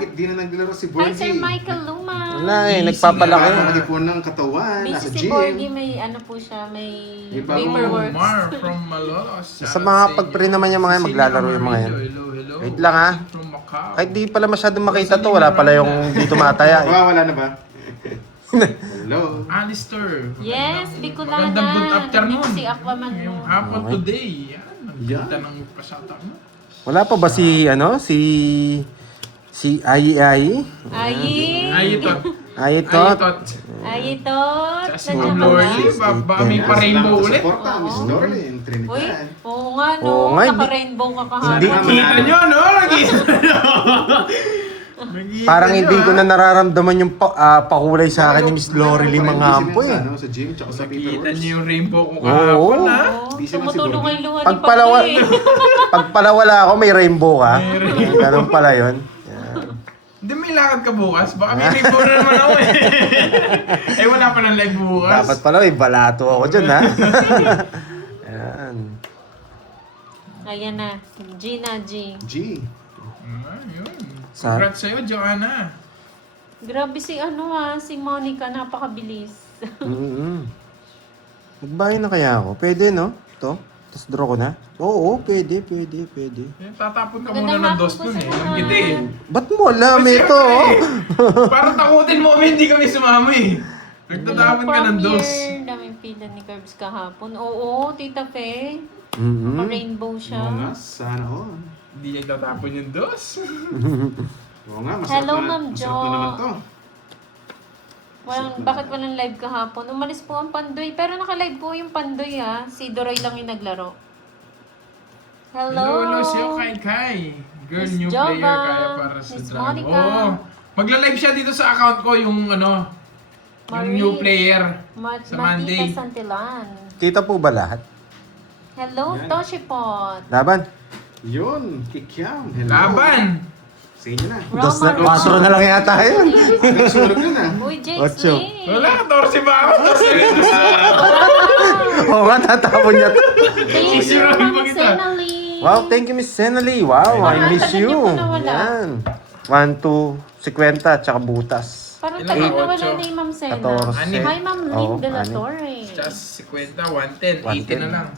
Bakit di na naglaro si Hi, Borgie? Sir Michael Luma. Wala eh, nagpapalaki. Nag-ipon ng katawan, Busy nasa si gym. Borgie, may ano po siya, may May bagong paperwork. Mar from Malolos. Sa mga pag-pre naman yung mga yan, maglalaro yung mga yan. Hello. Wait lang, ha? From Macau. Kahit di pala masyadong makita to, wala pala yung dito mataya eh. Wala na ba? Hello. Alistair. Yes, Bicolana. Magandang good afternoon. Si Aquaman mo. Yung hapon Okay. today. Yan. Nagpunta Yan. ng pasata mo. Wala pa ba si, si Ai Ai? Ayi. Ayitot. Ai to? Ayitot. Ayito. Sa si Nandiyan Ma'am ka ba? Lorly. Baka may pa-rainbow ulit. Suporta, Miss Oo. Dorlin, Uy, Trinidad. oo nga no. Oo nga, hindi- Naka-rainbow ka kahapon. Hindi- Nakita nyo, no? Nakita nyo. Nakita Parang nyo, hindi ko ha? na nararamdaman yung pakulay sa akin ni Miss Lorely Mangampo eh. Sa gym, tsaka sa Nakita paperworks. nyo yung rainbow ko kahapon, Oo. ha? Oo, Busy na si tumutulong Borgie. kay luha ni Pag pala, Papi. pag pala wala ako, may rainbow ka. Ganun pala yun. Yan. Hindi, may lakad ka bukas. Baka may rainbow na naman ako eh. Eh, wala pa ng live bukas. Dapat pala may balato ako dyan ha. Yan. Ayan na. Gina G. G. Yun. Sa- Congrats sa'yo, Joanna. Grabe si ano si Monica. Napakabilis. Mm-hmm. Magbahay na kaya ako? Pwede no? Ito? Tapos draw ko na? Oo, pwede. Eh, tatapon ka Magandang muna ng hapon dos po nun sa eh. mga- Alam kita eh. Ba't mo alam ito? oh? Parang takutin mo kami, hindi kami sumama eh. Nagtatapon ka ng dos. Here, daming pila ni Curbs kahapon. Oo, Tita Fe. Mm-hmm. Rainbow siya. Oo nga, sana all. Hindi niya tatapon yung dos. Oo nga, masarap Hello, na, Ma'am masarap na Jo. naman to. Bakit walang live kahapon? Umalis po ang Pandoy. Pero naka-live po yung Pandoy Si Doroy lang yung naglaro. Hello. Hello, siyo Kai. Girl, Miss new Jova, player kaya para sa Miss drama. Monica. Oo. Magla-live siya dito sa account ko yung ano, yung Marie. new player. Sa Matita Monday. Santilan. Kita po ba lahat? Hello, Yan. Toshipot. Laban? Yun, kikyam. Hello. Laban! Sa inyo na. Dos na, 4 na lang yata yun. Hanggang sunog yun ah. Uy, Jake Ocho. Smith. Wala, 14 ba ako? 14. Oo nga, tatapon niya to. Thank you, Sisirain Ma'am pa kita. Senali. Wow, thank you Miss Senali. Wow, I miss Tagal you. niyo po nawala. Yan. 1, 2, 50, tsaka butas. Parang Ilan tagal ba? na wala Ocho. ni Ma'am Sena. 14. Hi, Ma'am Lynn Oo, de la anim. Torre. Just 50, 110, 80 na lang.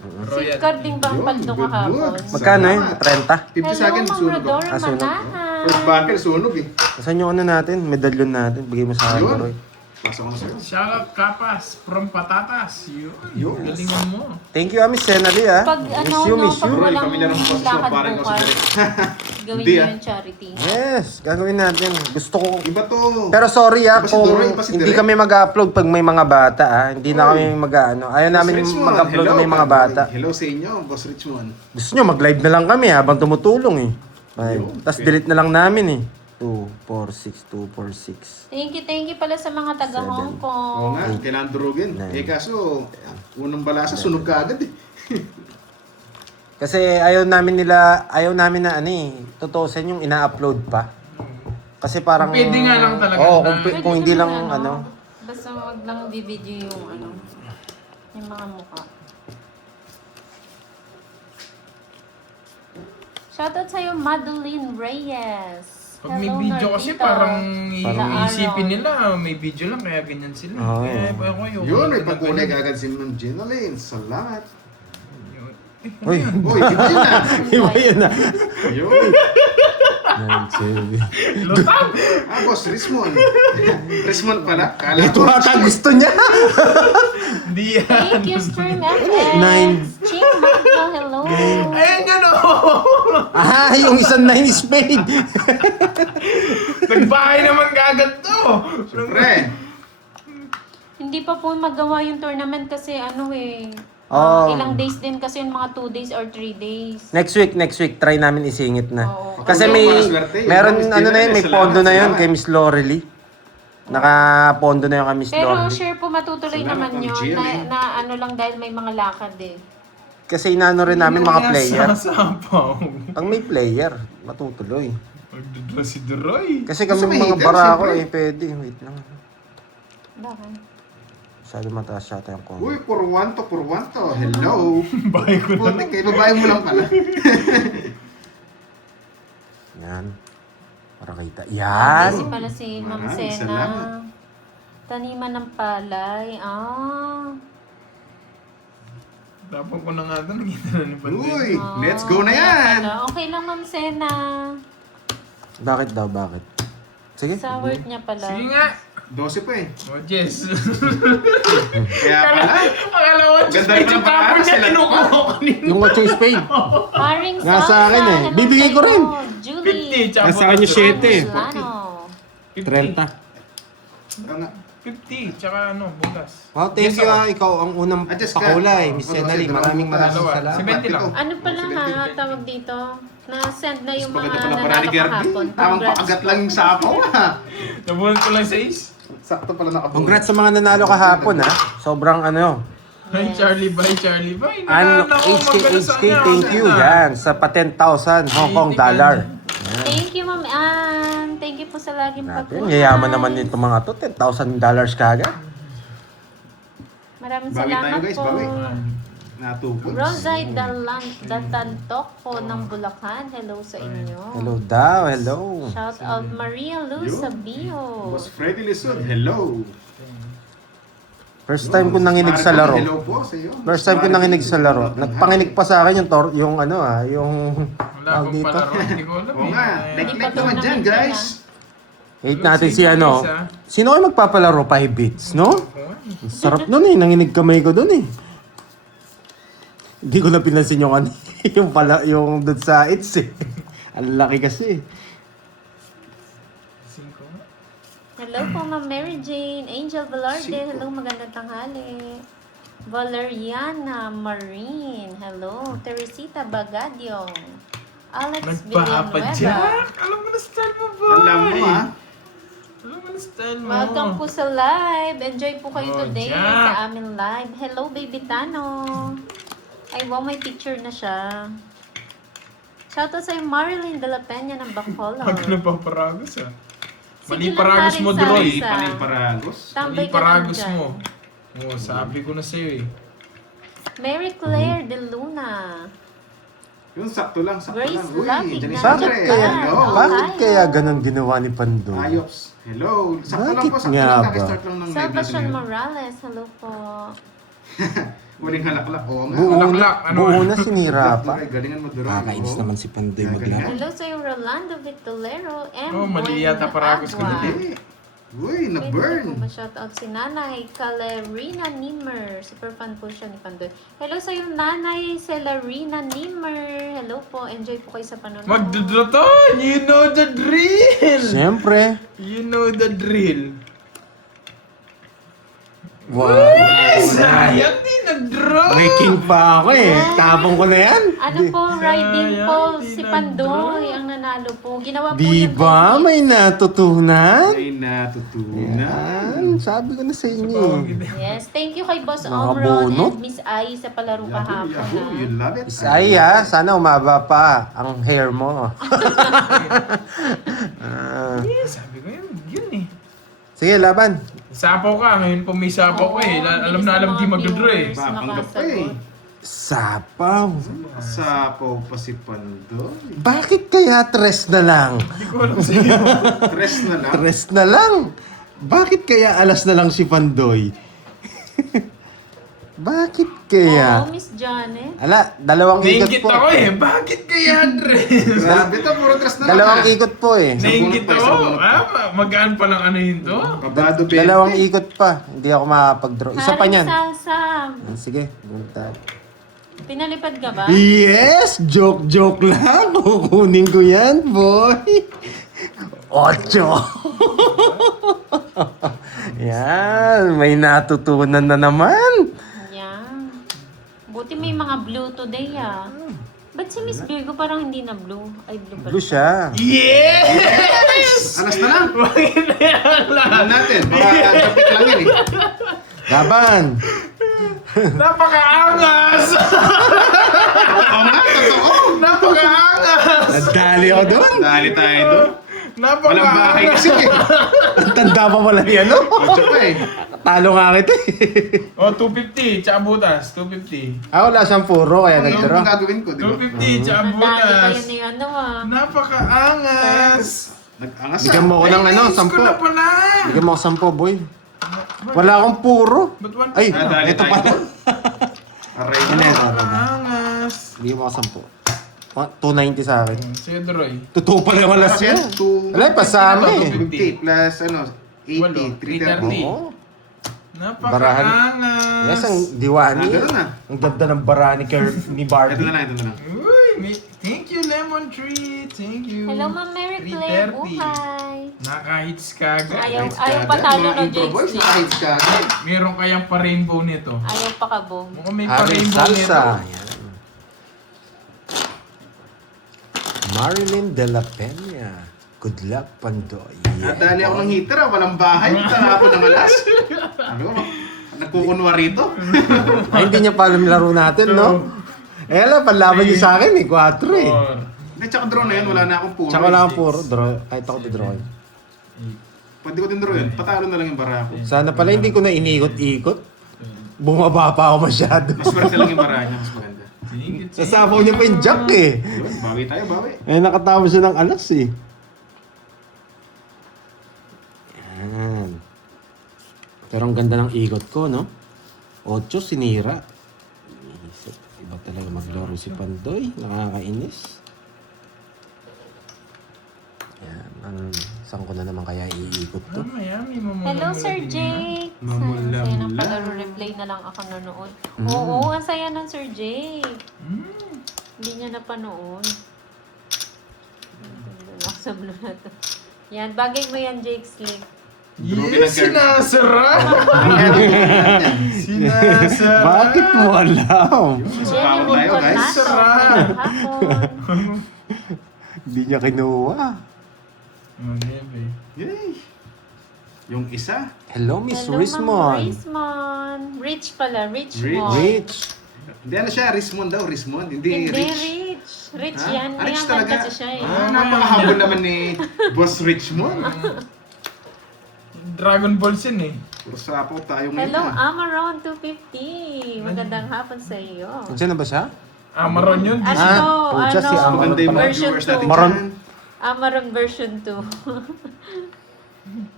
Si Carding Bangpaldo Yun, good, kahapon. good. Magkano yun? 30? 50 sa Hello, akin, Ma'am sunog ako. Rodor sunog. Manahan. First backer, sunog eh. Saan yung ano natin? Medalyon natin. Bigay mo sa akin, Yun. Roy. Pasok ko na sa'yo. Shoutout Kapas from Patatas. Yun. Yun. Galingan mo. Thank you, Miss Senali, ah. Pag ano, Miss pag you. walang Kami na lang po sa lakad parang bukas, gawin Hindi, niyo ah. yung charity. Yes, gagawin natin. Gusto ko. Iba to. Pero sorry Iba si kung Doroy, iba si hindi Direk. kami mag-upload pag may mga bata Hindi na Oy. kami mag-ano. Ayaw namin Boss Richmond, mag-upload hello, na may mga bata. Hello sa inyo, Boss Richmond. Gusto nyo, mag-live na lang kami habang tumutulong eh. Yun, Tapos okay. delete na lang namin eh. 2, 4, 6, 2, 4, 6. Thank you pala sa mga taga Hong Oo Kong. nga, kailangan durugin. Nine. Eh kaso, unang balasa, sunog ka agad eh. Kasi ayaw namin na ano eh. Tutusin yung ina-upload pa. Kasi parang... Pwede nga lang talaga Oo, na- kung hindi lang ano. Basta wag lang video yung yung mga mukha. Shoutout sa'yo, Madeline Reyes. Pag may Hello, video kasi Nordito. parang Parang- iisipin nila may video lang kaya ganyan sila. Oo. Kaya ako yung Yun, may pagkulay agad si Ma'am Gina Lane. Salamat. Uy, Uy, iba yun ah. iba yun ah. Yun. Lutang! Boss Richmond. Richmond pala. Kala Ito ata gusto niya. Hindi yan. Thank you, Stream FX. Nine. Ching Magno, hello. Ayan yun oh! Yung isang 9 spade. Nagbahay naman kagad to! Siyempre. Hindi pa po magawa yung tournament kasi Oh. ilang days din kasi yung mga 2 days or 3 days. Next week, try namin isingit na. Oo. Kasi Ako, may, para swerte, yun. meron Miss ano Gina, na yun, may salamat, pondo na yun salamat. kay Miss Lorely. Naka-pondo na yun kay Miss Pero Lorely. sure po matutuloy Salamat, naman Ma'am yun Gia, na ano lang dahil may mga lakad Kasi inano rin namin mga player. Sasapaw. Pag may player, matutuloy. Magdudra si Duroy. Kasi kami Gusto may mga hater, barako siyempre. pwede. Wait lang. Bakit? Masyado mataas yata yung combo. Uy, purwan to. Hello. Bahay ko na. Puti kay babae mo lang pala. Yan. Para kita. Busy Yan! pala si Ma'am Maraming Sena. salamat. Taniman ng palay. Tapos ko na nga ito, nakita na ni Pandoy. Uy, let's go na kaya yan! pala. Okay lang, Ma'am Sena. Bakit daw? Bakit? Sige. Sa word niya pala. Sige nga. 12 pa eh. Oh, Jess. Kaya pala. Akala ko, Jess, Ganda rin medyo pala tapon pagkakaroon niya, sila. tinukuha ko kanina. Yung 8 yung spade. Paring Nga sa Salsa. akin eh. Hello Bibigay ko sa'yo. rin. Julie. 50, tsaka Nasa akin yung 7. Milano. 30. Ano? 50, tsaka ano, bulas. Oh, thank you ah. Ikaw ang unang Adjust ka. pakulay. Miss Oo, Enali, kasi maraming dalawa. salamat. 70 lang. Ano pala ha, tawag dito? Na-send na yung Pagkata mga pala para nanalo ni Gerby. kahapon. Tamang Congrats pakagat po. lang yung sapaw ha. Nabuhan ko lang sa is. Sakto pala nakabuhay. Congrats sa mga nanalo kahapon ha. Sobrang ano. Hi, Charlie, bye, Charlie, bye. Ano, Nanalo ko, magalas HK, niya. thank you. Yan, sa pa 10,000 Hong Kong dollar. Thank you, Ma'am Ann. Thank you po sa laging Natin, pagkulay. yayaman naman nito mga to. $10,000 kagad. Maraming Bawi salamat tayo, guys, po. bawi. Natupod. Rosay Datantok po ng Bulacan. Hello sa inyo. Hello daw, hello. Shout out Maria Luz Yo. Sabio. Boss Freddy Lisod, hello. First time ko nanginig sa laro. Hello po sa iyo. First time ko nanginig sa laro. Nagpanginig pa sa akin yung ano yung Wala tawag akong dito. palaro, hindi ko alam. Oo nga, Hindi like pa naman dyan guys. Hate natin si ano. Sino kayo magpapalaro 5 bits, no? Sarap nun eh, nanginig kamay ko dun eh. Hindi ko na pinansin yung ano, yung dun sa it's eh. Ang laki kasi. Hello po, Ma'am Mary Jane. Angel Velarde. Hello, magandang tanghali. Valeriana Marine. Hello. Teresita Bagadyong. Alex Villanueva. Nagpapadyak! Alam mo na style mo, boy! Alam mo ha. Alam mo na style mo. Welcome po sa live. Enjoy po kayo Oh, today Jack. sa aming live. Hello, Baby Tano. Ay, wow, may picture na siya. Shoutout sa'yo, Marilyn de la Peña ng Bacolod. Huwag ka nagpaparagos ah. Sige Mali lang, paragos Haring mo, Salsa. Droy. Paling paragos. Tambay Mali ka lang paragos dyan. mo. Oo, sabi ko na sa'yo eh. Mary Claire de Luna. Yun, sakto lang, sakto Grace lang. Uy, Lapid Janice na. Bakit Andre, kaya, hello. bakit kaya ganun ginawa ni Pandoy? Ayos. Hello. Sakto lang Bakit po, sakto nga lang. ba? Kakistart lang ng live Salvation natin. Morales. Hello po. Waling halaklak. Oo nga. Buo na, Alaklak, ano? buo na sinira pa. Duray, galingan mo duray. Kakainis Oo. naman si Pandoy Gaganyan. maglaro. Hello sa'yo, Rolando Victolero. M. Oh, mali yata paragos ko Agua. dun eh. Uy, Pwede nag-burn. po ma-shoutout si Nanay Calerina Nimmer. Super fan po siya ni Pandoy. Hello sa'yo, Nanay Celarina Nimmer. Hello po. Enjoy po kayo sa panonood. Magdudroton! You know the drill! Siyempre. You know the drill. Wow. Sayang di nag-draw! May king pa ako eh. Tapong ko na yan. Ano po, Riding Sayang, Paul, di si na Pandoy ang nanalo po. Ginawa po Di yung ba? COVID. May natutunan? Ay, natutunan. Yan. Sabi ko na sa inyo. Yes, thank you kay Boss Mga Omron bunot. and Miss Ai sa palaro Yahoo, kahapon. Yahoo, you ha. love it. Isay ha, sana umaba pa ang hair mo. Ah. Sabi ko yun eh. Sige, laban. Sapaw ka, ngayon po may sapaw ko eh. Oo, Alam bilis na ng alam mga di mag-draw eh. viewers Ba, panggap pa makasagot. Sapaw. Sapaw pa si Pandoy. Bakit kaya tres na lang? Hindi ko alam sa'yo. Tres na lang. Tres na lang. Bakit kaya alas na lang si Pandoy? Bakit kaya? Oo, Miss Janet. Ala, dalawang ikot Nainggit po. ako eh. Bakit kaya, Andres? Grabe to, puro tres na lang. Dalawang ah. ikot po eh. Nainggit bunot pa, ako. isang bunot pa. Magaan pa lang ano yun to? Kabado, baby. Dalawang ikot pa. Hindi ako makapag-draw. Isa pa Haring niyan. Salsa. Sige, bunta. Pinalipad ka ba? Yes! Joke lang. Kukunin ko yan, boy. 8. Yan, may natutunan na naman. Yan. Buti may mga blue today ah. Ba't si Miss Virgo parang hindi na blue? Ay, blue pa. Blue siya. Yes! Alas na lang. Bakit na yan lang? Alam natin. Baka traffic lang yan eh. Laban. Napakaangas! Oo nga, totoo. Napakaangas! Nadali ako doon. Dali tayo doon. Walang bahay Napakaangas! kasi eh. Ang tanda pa pala yan, no? Ocho pa eh. Talo nga kita eh. Oh, 250, tsaka butas. 250. Wala siyang puro, kaya Ano yung nag-draw. gagawin ko, di ba? 250, tsaka Nadali butas. kayo ni ano ah. Napakaangas! Nag-angas Bigyan mo ako ng ano, Ay, 10. ko na pala. Bigyan mo ako 10, boy. Wala akong puro. Ba't one Ay, Ah, dali ito tayo. pala. Aray Ano na. yan? Angas. Bigyan mo ako 10. 290 sa akin. Sige, Droy. Totoo pala yung alas yan. Wala, pasama eh. 50 plus ano, 80, Walo, 330. Oo. Napakaangas. Yes, ang diwani. Ganun na. Ang ganda ng bara ni Ito Barbie. na lang, ito na lang. Uy, thank you, Lemon Tree. Thank you. Hello, Ma'am Mary Claire. 330. Buhay. Naka-hits ka agad. Ayaw Kagad. patalo Mga ng intro Jake's boys, League. nakahits ka agad. Meron kayang pa-rainbow nito. Ayaw pa kabog. Mukhang may Haring pa-rainbow nito. salsa. Yan. Marilyn de la Peña. Good luck, Pandoy. Nadali ako ng heater, walang bahay. Tara ako ng alas. Ano? Nagkukunwa rito. Ay, hindi niya pa alam laro natin, no? Eh, alam, panlaban niyo sa akin, eh. 4 eh. Or, Hindi, tsaka draw na yun, wala na akong puro. Tsaka wala akong puro. Draw. Kahit ako di-draw. Pwede ko din draw yun, patalo na lang yung bara ko. Sana pala hindi ko na iniikot-ikot. Bumaba pa ako masyado. Mas swerte lang yung bara niya, mas maganda. sige, sige. Sasabaw niya pa yung jack eh. Yun, bawi tayo, bawi. Eh, nakatama siya ng alas eh. Yan. Pero ang ganda ng ikot ko, no? 8 sinira. Iba talaga maglaro si Pandoy. Nakakainis. Yan. Saan ko na naman kaya iikot to? Mamaya, may mamamula Hello, Sir din Jake. Mamula-mula. Saya ng pag-replay na lang ako nanood. Oo, ang saya ng Sir Jake. Hindi niya napanood. Doon ako sa blue na to. Yan, bagay mo yan, Jake Slick. Yes, sinasara! Sinasara! Bakit mo alam? Jenny Tayo, guys. Bulconato. Sarap. Hapon. Hindi niya kinuha. Okay, babe. Yay! Yung isa. Hello, Miss Hello, Ma'am Rismon. Rismon. Rich pala, Rich Rich. mo. Rich. Hindi, ano siya, Rismond daw, Rismond. Hindi, Hindi, Rich. Rich. Rich Ha? yan. Ah, Rich Mayaman talaga. kasi siya eh. Napakahabol naman ni Boss Richmond. Dragon Balls yun eh. Puro sapo tayo ngayon. Hello, ah. Amaron 250. Magandang hapon sa iyo. Saan na ba siya? Amaron yun. Ano Ah, to? pucha, si Amaron Maganda yung mga version viewers 2. natin Maron. dyan. Amaron version 2.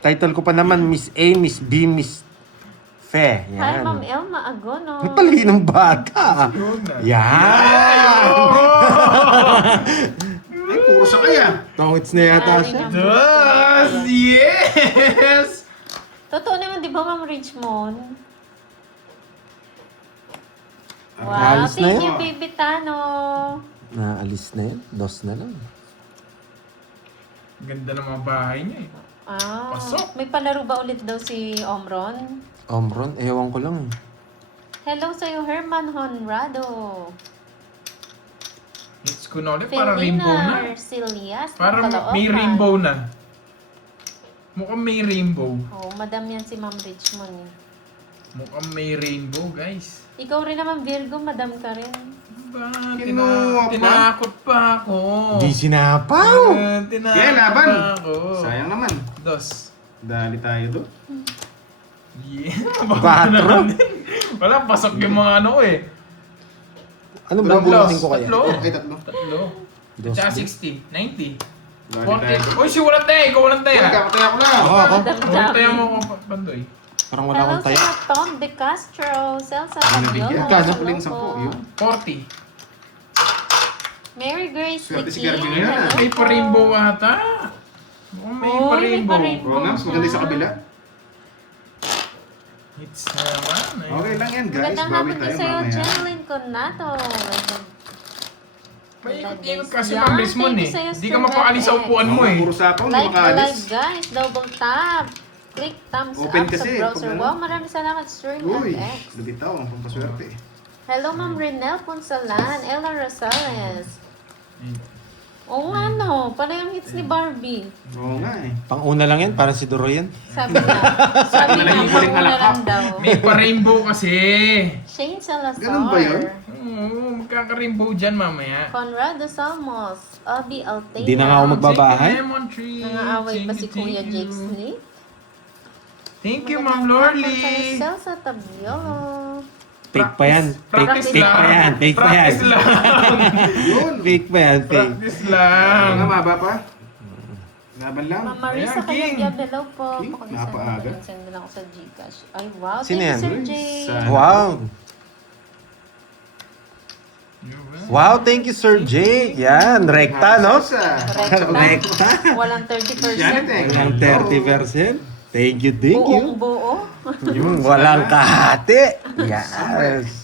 Title ko pa naman, Miss A, Miss B, Miss Fe. Hi, Ma'am Yan. Elma Agono. Ang pali ng bata. Yan. Ay, puro sa kaya. Tongits na yata siya. Yes! Yes! Totoo naman, di ba, Ma'am Richmond? Wow, Naalis na thank yun. you, Baby Tano. Naalis na yan. 2 na lang. Ganda ng mga bahay niya eh. Ah, Pasok. may palaro ba ulit daw si Omron? Omron, ewan ko lang eh. Hello sa'yo, Herman Honrado. Hits ko na ulit para rainbow na. Filina Arcelias. Para Caloocan. may rainbow na. Mukhang may rainbow. Oh, madam yan si Ma'am Richmond. eh. Mukhang may rainbow, guys. Ikaw rin naman, Virgo, madam ka rin. Ba, Kinuha pa. tinakot pa ako. Di sinapaw. Tinakot Kaya laban. pa ako. Sayang naman. 2. Dali tayo doon. Yeah. 4. Wala, pasok yung mga ano eh. Ano ba Tatlo. bunutin ko kaya? Tatlo. Ay, tatlo. Tatlo. Dos, Tsaka di. 60. 90. Dali tayo 40. doon. Uy, si walang tayo. Ikaw walang tayo. Magkakataya ko lang. Oo, ako. Madam Walang tayo Jackie. mo ako, Pandoy. Parang wala Hello akong taya. sa Tom De Castro. Celsa Ano Tabiolo. bigyan? Kano? Hello Huling po. 10. Yun. 40. Mary Grace Swerte si Likin. Garvin na yan, Hello May po. pa-rainbow ata. Mukhang may Uy, may pa-rainbow. pa-rainbow. Oo nga, mas maganda yung sa kabila. Hits naman. Ayun. Okay lang yan, guys. Magandang Bawi hapon din tayo sa'yo, mamaya. Jeneline Conato. May ikot-ikot kasi Yan, Ma'am Rismon thank eh. you sa'yo, Hindi ka Sir mapaalis sa Rex. upuan mo eh. Puro sapo, hindi Like the makaalis. live guys, double tap. Click thumbs Open up kasi, sa browser. pag ano. Wow, maraming salamat, Stream Uy, FX. lumitaw ang pampaswerte. Hello, Ma'am Renel Ponsalan, Ella Rosales. Oo nga no, pala yung hits ni Barbie. Oo nga eh. Pang-una lang yan, parang si Doroyan. Sabi na, sabi Wala na, yung huling panguna alakap. lang daw. May pa-rainbow kasi. Shane Salazar. Ganun ba yun? Oo, magkaka-rainbow dyan mamaya. Conrado Salmos, Abby Altena. Hindi na nga ako magbabahay. Thank you, Lemon Tree. Nangaaway pa Thank si you, Kuya thank Jake you. Smith. Thank you, Ma'am Lorly. Celsa Tabiolo. Fake pa yan. Practice Fake pa yan. Fake pa yan. Practice lang. Yun. Fake pa yan. Fake. Practice lang. Mga maba pa. Laban lang. Ma'am Marisa Ayan, King. Kalagyab, hello po. King, Pakisend napaaga. ko, send lang ako sa Gcash. Ay, wow. Sino Thank you, yan? Sir Luis, Jay. sa- Wow. Yun. Wow, thank you, Sir Jake. Yan, rekta, no? Rekta. Rekta. Walang 30%. Janet eh. Walang 30%. Thank you, thank you. Buong buo. Yung walang kahati. Yes.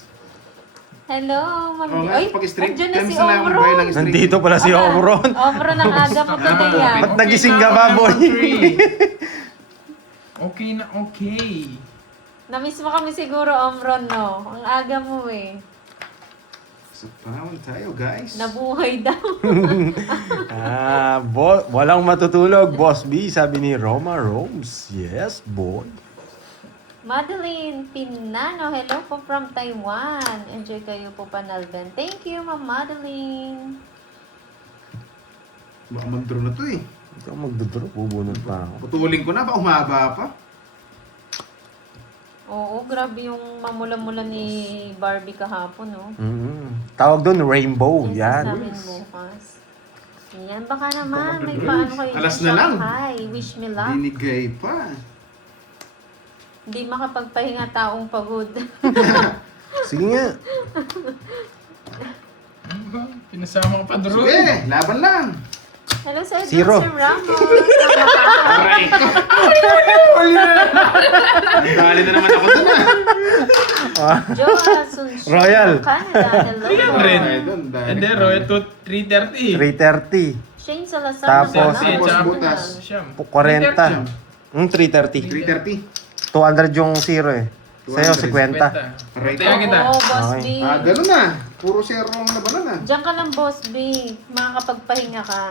Hello, Ma'am. Oo nga, Ay, pag-stream. andyan na si Cancel lang, boy, Omron. ng stream. Nandito pala si Omron. Omron ang aga mo today ah. Ba't nagising ka ba, boy? Okay na okay. Namiss mo kami siguro, Omron, no? Ang aga mo eh. Sa panahon tayo, guys. Nabuhay daw. Walang matutulog, Boss B, sabi ni Roma Romes. Yes, boy. Madeline Pinano, hello po from Taiwan. Enjoy kayo po, Panalben. Thank you, Ma'am Madeline. Baka mag-draw na to eh. Ikaw magdudrop, bubunod pa ako. Putulin ko na, ba umaba pa? Oo, grabe yung mamula-mula ni Barbie kahapon, no? Tawag doon, rainbow. Yes, Yan. namin bukas. Yan, baka naman. May paano kayo Alas dyan, na lang. Shanghai. Wish me luck. Binigay pa. Hindi makapagpahinga taong pagod. Sige nga. Pinasama ko pa doon. Sige, laban lang. Hello sa Zero. Sir Ramos. Aray ko. Dali na naman ako dun ah. Joe Asuncion. Royal. Canada. Hello. Ayan, po. Ren. Ay, dun, dali. And then, Roy, to 3:30. 3:30. Shane Salazar. Tapos, Tapos Hello. butas. Siyam. 40. 3:30. 3:30. 200 yung zero eh. Sa'yo, 50. Aray ko. Kaya kita. Oo, Boss Okay. B. Ganun na. Puro zero ang labanan ah. Diyan ka lang, Boss B. Makakapagpahinga ka.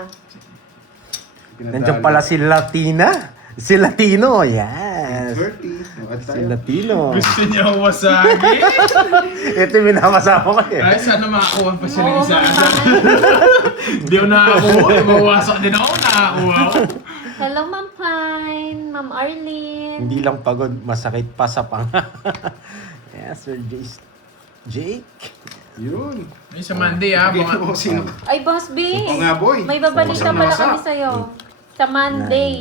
Nandiyan pala si Latina. Si Latino, yes. 30. At Si tayo. Latino. Gusto niya wasagi. Ito yung minakasama ko eh. Ay, sana makakuha pa siya ng Oo, isa. Ma'am. Hindi ako nakakuha. Mawasak din ako. Nakakuha ako. Hello, Ma'am Pine. Ma'am Arlene. Hindi lang pagod, masakit pa sa panga. Yes, Sir Jake. Yun. Ay, sa Monday ha. Pakita Mga... mo sino. Ay, Boss B. Oo nga, boy. May babalita Wasak na pala wasak. kami sa'yo. Sa Monday.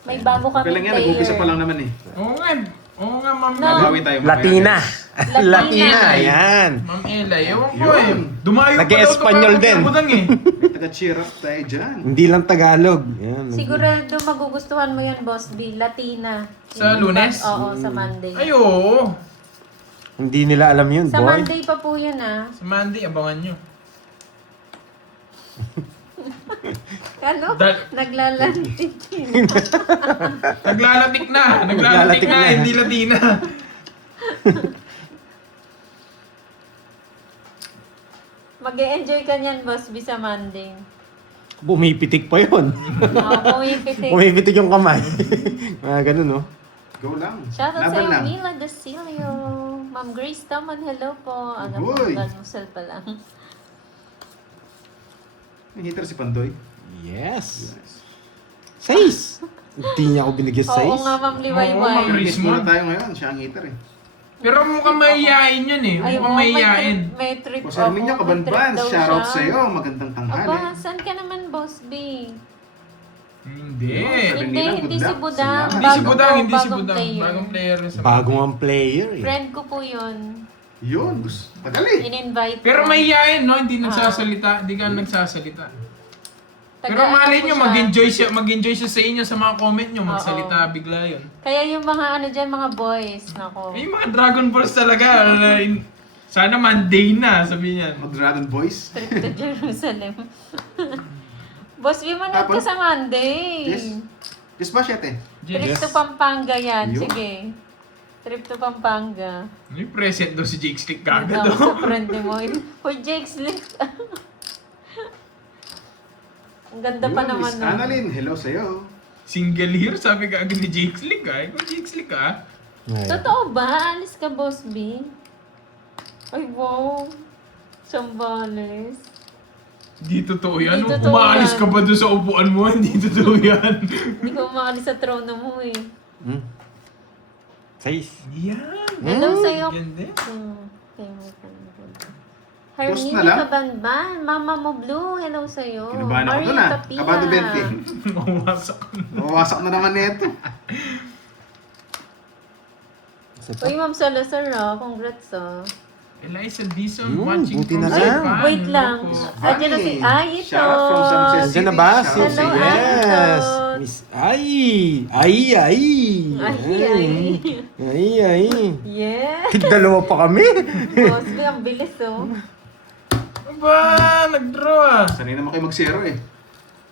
May bago Okay kami lang yan, nag-umpisa pa lang naman eh. Oo nga. Oo nga, Ma'am. No. Babawi tayo. mamaya, Latina. Latina. Latina, yan. Ma'am Ella. Ewan ko Yun. eh. Dumayo pa daw ito Nag-Espanyol para din. magkabutang eh. May taga-cheer up tayo dyan. Hindi lang Tagalog. Yan. Sigurado magugustuhan mo yan, Boss B. Latina. Sa Yung Lunes? Oo, sa Monday. Ay, oo. Hindi nila alam yun, Sa boy. Monday pa po yun, ah. Sa Monday, abangan nyo. Ano? Naglalatik. Naglalatik na. Naglalatik Naglalatik na. na. Hindi Latina. Mag-e-enjoy ka niyan, Boss B, sa Monday. Bumipitik pa yun. Oo, pumipitik. Bumipitik yung kamay. Ganun, no? Go lang. Shoutout sa Laban iyo, lang. Mila Desilio. Ma'am Grace Taman, hello po. Ano po, Uy. galmusal pa lang. May hitter si Pandoy. Yes. 6. Hindi niya ako binigyan 6. Oo nga, Ma'am Oo, Ma'am Liwayway. Grace. Miss muna tayo ngayon. Siya ang hitter eh. Pero mukhang mahihain yan eh. Ay, Mukhang mahihain. may trip. O sa amin niya, Oo, may trip kabanban. daw Shoutout siya. sa'yo. Magandang tanghali. Aba, saan ka naman, Boss B? Hindi. Sabi Hindi, nila, hindi good si luck. Budang. Salamat. Hindi si Bago Budang, po, hindi si bagong Budang. player. Bagong player rin sa Bagong ang player eh. Friend ko po yun. Yun. Tagal eh. In-invite Pero ko. mahihain, no? Hindi nagsasalita. Hindi ka nagsasalita. Taga- Pero malay ano nyo, po siya. mag-enjoy siya sa inyo sa mga comment nyo. Magsalita bigla yun. Kaya yung mga ano dyan, mga boys, nako. Yung mga Dragon Balls talaga. Sana Monday na, sabi niyan. Mag-Dragon Boys. Trip to Jerusalem. Boss, B, manood ka Hapon? sa Monday. Yes. Yes ba, Shete? Trip Yes. to Pampanga yan. Yun. Sige. Trip to Pampanga. May present daw si Jake Slick kagad. Ano oh. sa friend mo. Hoy, Jake Slick. Ang ganda pa Yun, naman Miss nun. Annalyn, hello sa'yo. Single here, sabi ka agad ni Jake Slick ah. Ikaw Jake Slick ah. Ngayon. Totoo ba? Alis ka, Boss B? Ay, wow. Sambales. Hindi totoo yan. Hindi totoo Umaalis yan. ka ba doon sa upuan mo? Hindi totoo yan. Hindi ko umaalis sa trono mo eh. 6. Yan. Hello sa'yo. Yan din. Kay mo pa na. Post na Hermine lang. Kabanban, Mama mo Blue, hello sa'yo. Kinabahan ako Maria dun ah. Tapia. Kabado 20. Mawasak. Mawasak na naman nito. Isa pa. Uy, Ma'am Salazar congrats Eliza Dizon Yun, watching buti from na Ay, lang. Japan. wait lang. Opo. Andiyan na si Ay, ito. Shout out from San Jose Andiyan na ba? City. Si, Shout out. Hello, yes. Anton. Miss Ay. Ay. Yeah. Dalawa pa kami. Boss, ang bilis Aba, nag-draw ah. Sanay naman kayo mag-zero eh.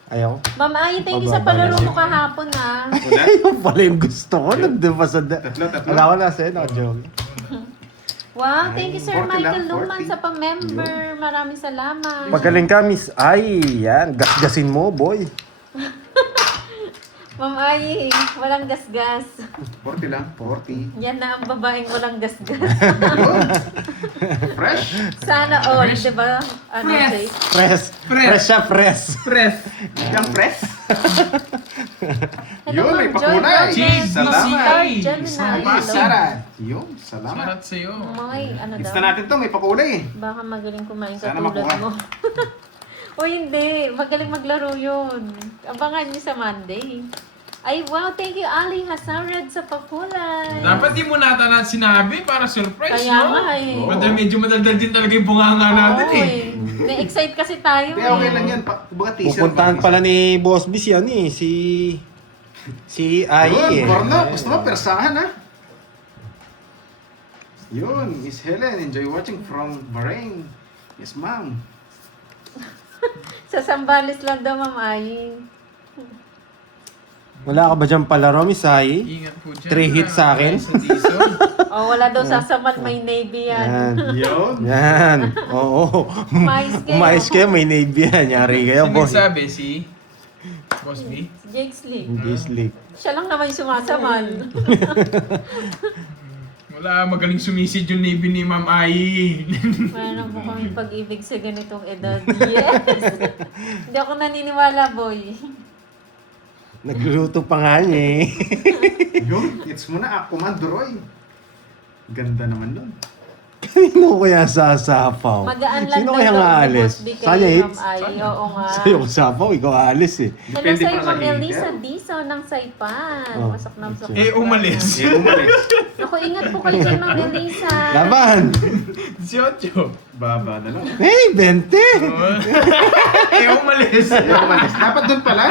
Ayaw. Ma'am Ay, thank you sa Mababa palaro na mo kahapon Wala? Yung pala yung gusto ko. Nandun pa sa... Tatlo. Wala ko na sa'yo. Naka-joke. Wow, thank you Sir 40 lang, Michael Luman 40. sa pa-member. Maraming salamat. Magaling ka, Miss Ay. Yan. Gasgasin mo, boy. Ma'am Ay, walang gasgas. 40 lang. 40. Yan na ang babaeng walang gasgas. Yun. Fresh. Sana all, Fresh. di ba? Ano, Fresh. Jay? Press. Press siya, press. Press. Yung fresh. Hello, Yun, may Ma'am Joy pakulay. Gomez, Cheese, Ma'am salamat. Star Gemini. Salamat. Hello. Sarad. Yun. Salamat. Shoutout sa'yo. May, ano daw? Insta natin to. May pakulay eh. Baka magaling kumain Sana katulad makuha. mo. O hindi, magaling maglaro yun. Abangan niyo sa Monday. Ay, wow, thank you, Ali Hasarad sa pakulay. Dapat di mo nata na sinabi para surprise, Kaya no? nga eh. Oo. Medyo madaldal din talaga yung bunganga natin Oo eh. Na-excite kasi tayo Kaya okay eh. lang yan. Kumbaga teaser. Pupuntahan pala ni Boss B si ano eh. Si Ay eh. Yun, Borno. Gusto mo persahan ha? Yun, Miss Helen. Enjoy watching from Bahrain. Yes, ma'am. Sa Sambales lang daw, Ma'am Ay. Wala ka ba dyan palaro, Miss Ay? Ingat po dyan. 3 hits sa akin. Sa Dizon. Oh, wala daw sasaman, may Navy yan. Yan. Yun. Yan. Oo. Umayos kayo. Umayos kayo, may Navy yan. Yari kayo, Sino boss. nagsabi? Si Boss B? Si Jake Slick. Hindi sleep. Siya lang naman yung sumasaman. Wala, magaling sumisid yung Navy ni Ma'am Ai. Wala na po kami pag-ibig sa ganitong edad. Yes! Hindi ako naniniwala, boy. Nagluluto pa nga niya eh. Yun, it's mo na ako, Mandroy. Ganda naman nun. Sino kaya sasapaw? Magaan lang Sino daw kaya daw nga ni alis? Boss B kay Sanya Ma'am hits? Ay. Oo nga. Sa'yo ko sapaw, ikaw aalis eh. Hello Depende sa'yo, pa sa Ma'am hater. Elisa Diso ng Saipan. Oh, Pasok na pasok. Eh, umalis. Eh, umalis. Naku, ingat po kayo dyan, Ma'am Elisa. Laban! 18. Baba na lang. Hey, 20! Eh, umalis. Eh, umalis. Dapat dun pala.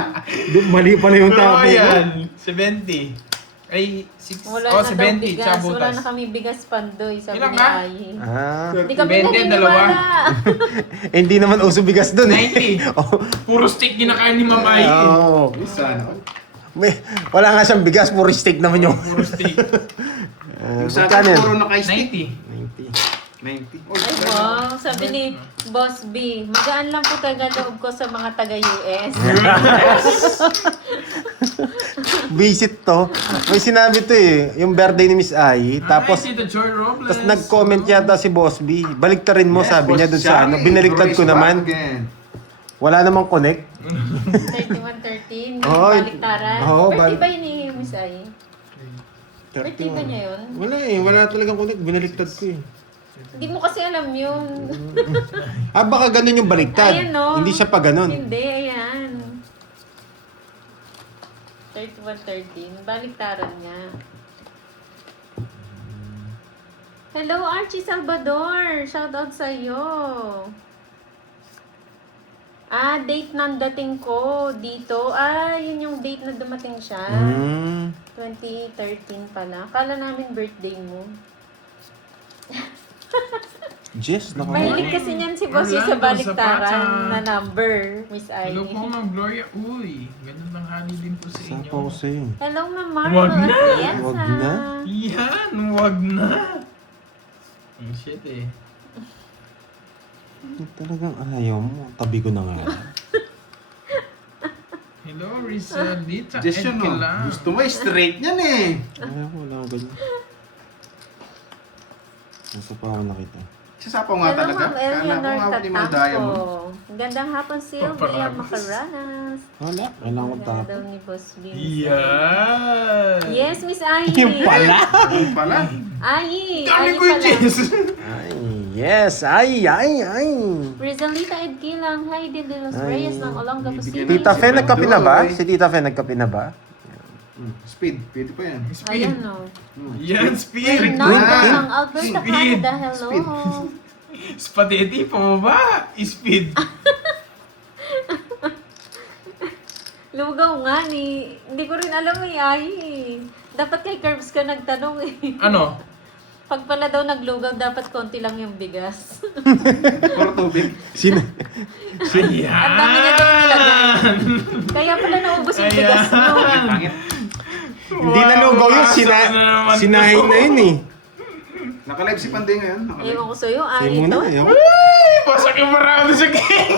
Mali pala yung Oo, tapo mo. yan. 70. Ay, 6. Wala Oh, na daw 70. bigas. Tsaka Wala butas. na kami bigas pandoy, sabi Ilan ni ka? Ay. Ah, Hindi kami 20, naniniwala. eh, hindi naman uso bigas dun eh. 90. Oh, Puro steak kinakain ni Ma'am Ai. oh. Sana. Wala nga siyang bigas, puro steak naman yung... Puro steak. Yung sa magkano akin, yan? puro naka-stick. 90. 90. Oh, Ay, wow. Sabi ni Boss B, magaan lang po talaga loob ko sa mga taga-US. Visit to. May sinabi to eh, yung birthday ni Miss Ai. Tapos, Ay, Tito Joy Robles. tapos nag-comment yata si Boss B. Baliktarin mo, sabi niya dun sa ano. Binaliktad ko naman. Wala namang connect. 3113, Oo, baliktaran. oo, Birthday ba yun ni Miss Ay? Birthday ba niya yun? Wala eh, wala talagang connect. Binaliktad ko eh. Hindi mo kasi alam yun. Ah, baka ganun yung baliktad. Ayan, no? Hindi siya pa ganun. Hindi, ayan. 3113, baliktaran niya. Hello, Archie Salvador! Shoutout sa'yo! Ah, date ng dating ko dito. Ah, yun yung date na dumating siya. 2013 pala. Kala namin birthday mo. Jess, Mahilig kasi niyan si Boss yung sa Orlando baliktaran Zapata. na number, Miss Ai. Hello po, Ma'am Gloria. Uy, ganun lang hali din po sa inyo. Sapaw ko sa'yo. Hello, Ma'am Wag Marlo na! Atienza. Wag na. Yan, wag na. Ang shit eh. Talagang ayaw mo. Tabi ko na nga. Hello, Rizalita. Just yun, no? Gusto mo, straight yan eh. Ayaw ko, wala ko ganyan. Nasa pa ako nakita. Sasapaw nga Hello, talaga. Ma'am Kala Eleanor ko nga ni Mga Daya mo. Tatanco. Gandang hapon, Sylvia Paparabas. Macaranas. Wala, kailangan ko Ganda tapo. daw ni Boss Vince. Yan! Yes, Miss Ai. Yung pala. Yung pala. Ai. Dami Ai ko yung pala. Jess! Ay, Yes! Ay! Rizalita Edkilang, hi din de los Ay. Reyes ng Olongapo City. Tita Fe, nagkape na ba? Si Tita Fe, nagkape na ba? Speed, pwede pa yan. Speed. Ayan o. Yan, speed. Reynaldo ng Alberta, Speed. Canada, hello. Speed. Spaghetti, pababa. Speed. Lugaw nga ni. Hindi ko rin alam ay. Dapat kay Curbs ka nagtanong eh. Ano? Pag pala daw naglugaw, dapat konti lang yung bigas. Or tubig. Sino? Ayan. Ang dami niya daw nilagay. Kaya pala naubos yung bigas mo. Pangit. Hindi na lugaw yun. Sinahin na yun eh. Naka-live si Panday ngayon. Naka-live. Ewan ko sa'yo, Sige ay muna. ito. Ay, pasak yung marami sa game.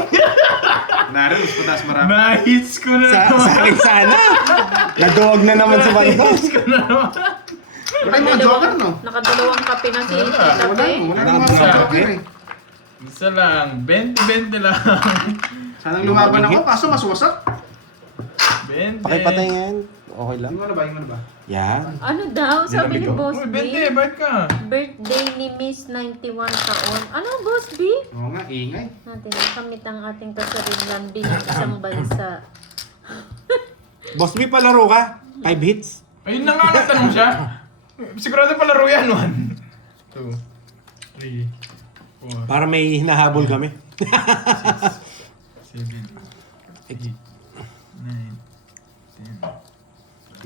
Narin, mas pataas marami. Na-hits ko na Sa naman. akin sana. Naduwag na naman sa banda. Na-hits ko na naman. Wala yung mga joker, no? Nakadalawang kape na si Tita Wala, Fe. wala yung mga joker eh. Isa lang. 20-20 lang. Sanang lumaban ako, kaso mas wasak. 20. Pakipatay ngayon. Okay lang. Yung ano ba, yung ano ba? Yan. Ano daw? Sabi ni Boss Uy, B. 20. Ba't ka? Birthday ni Miss 91 taon. Ano, Boss B? Oo nga, ingay. Natin nakamit ang ating kasarilan bilang isang bansa. Boss B, palaro ka? 5 hits? Ayun na nga natanong siya. Sigurado palaro yan. 1, 2, 3, 4, Para may hinahabol kami. 7, 8, 9,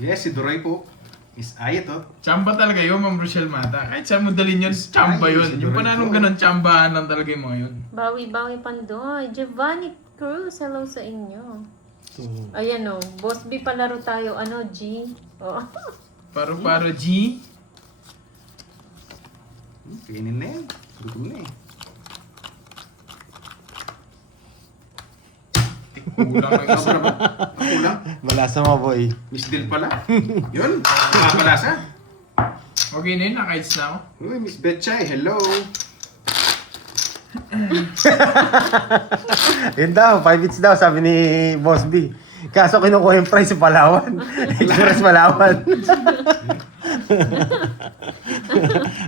10. Yes, si Duray po. Is ay ito. Chamba talaga yun, Ma'am Rochelle Mata. Kahit saan mo dalhin yun, chamba yun. Yung pananong ganun, chambahan lang talaga yung mga yun. Bawi-bawi Pandoy. Giovanni Cruz, hello sa inyo. Ayan o, Boss B palaro tayo. Ano, G? Oh. Paro-paro G. Kainin na yan. Gutom na eh. Kulang lang isa. Kulang. Malasa mo, boy. Miss Del pala. Yun. Makakalasa. Okay na yun, naka-hits na ako. Uy, Miss Betchay, hello. Yun daw, 5 hits daw, sabi ni Boss B. Kaso kinukuha yung price sa Palawan. Express Palawan.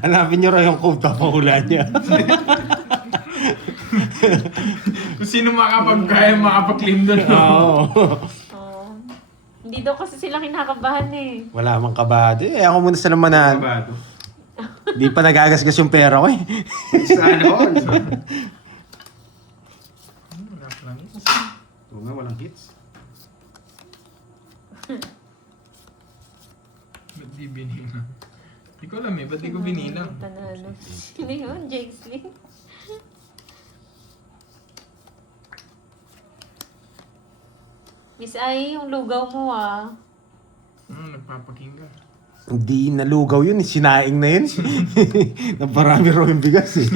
Hanapin nyo raw yung code, papahulaan niya. Kung sino makapagkaya, makapag-claim doon. Oo. Oh. Hindi daw kasi sila kinakabahan eh. Wala mang kabady. Eh, ako muna sila manalo. Kabado. Di pa nagagasgas yung pera ko eh. Sana all. Wala pa lang. Oo nga, walang hits. Ba't di binilang? Hindi ko alam eh, ba't di ko binilang? Panalo. Sino yun? Jakesley? Miss Ai, yung lugaw mo ah. Nagpapaking ka. Hindi nalugaw yun, eh. Sinaing na yun. Naparami raw yung bigas eh.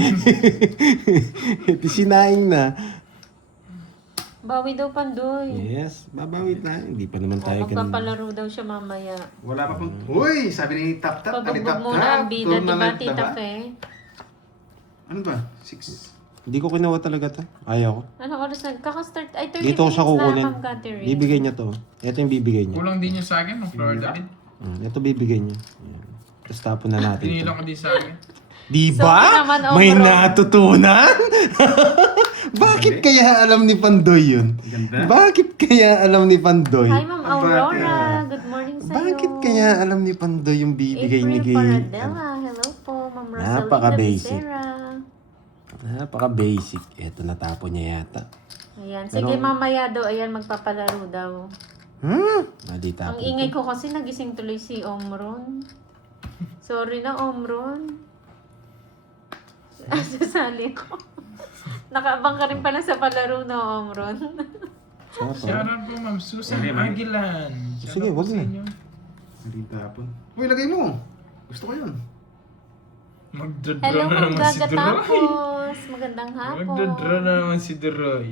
Ito sinaing na. Bawi daw Pandoy. Yes, babawi na. Hindi pa naman tayo kanina. Magpapalaro daw siya mamaya. Wala pa pang... Uy, sabi ni Tap Tap, ali Pabugbog Tap muna Tap. ang bida, diba, tournament Tita ba? Fe? Ano ba? 6. Hindi ko kinuha talaga to. Ayaw ko. Anong oras na? Kaka-start? Ay, 30 Dito ko siya minutes na, kukunin. Ma'am Catherine. Bibigay niya to. Ito yung bibigay niya. Kulang din yun sa akin, ng Florida din. Ito bibigay niya. Ayan. Tapos tapon na natin Tinilang to. ko din sa akin. Di So, ba? naman, May overall. natutunan? Bakit kaya alam ni Pandoy yun? Ganda. Bakit kaya alam ni Pandoy? Hi, Ma'am Ang Aurora. bata. Good morning sa'yo. Bakit kaya alam ni Pandoy yung bibigay ni April Gay? Paradela. Hello po, Ma'am Rosalina Napaka-basic. Becerra. Napaka-basic. Eto, natapon niya yata. Ayan. Sige, Pero- mamaya daw. Ayan, magpapalaro daw. Mali tapon Ang ingay ko kasi nagising tuloy si Omron. Sorry na, Omron. Sasali ko. Nakaabang ka rin pala sa palaro na, Omron. ko. Shoutout po, Ma'am Susan Hindi, mali. Aguilan. Sige, wag na. Hindi tapon. Uy, lagay mo. Gusto ko yun. Magdadra Hello, na Ma'am naman si Duroy. Gagatapos. Magandang hapon. Magdadra na naman si Duroy.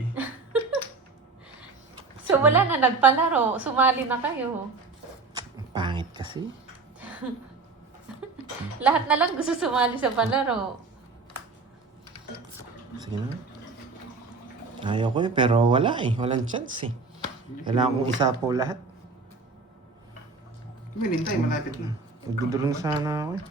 So, wala na, nagpalaro. Sumali na kayo. Ang pangit kasi. Lahat na lang gusto sumali sa palaro. Sige na. Ayaw ko pero wala eh. Walang chance eh. Kailangan kong isa po lahat. Minintay, malapit na. Nagdudurong sana ako eh.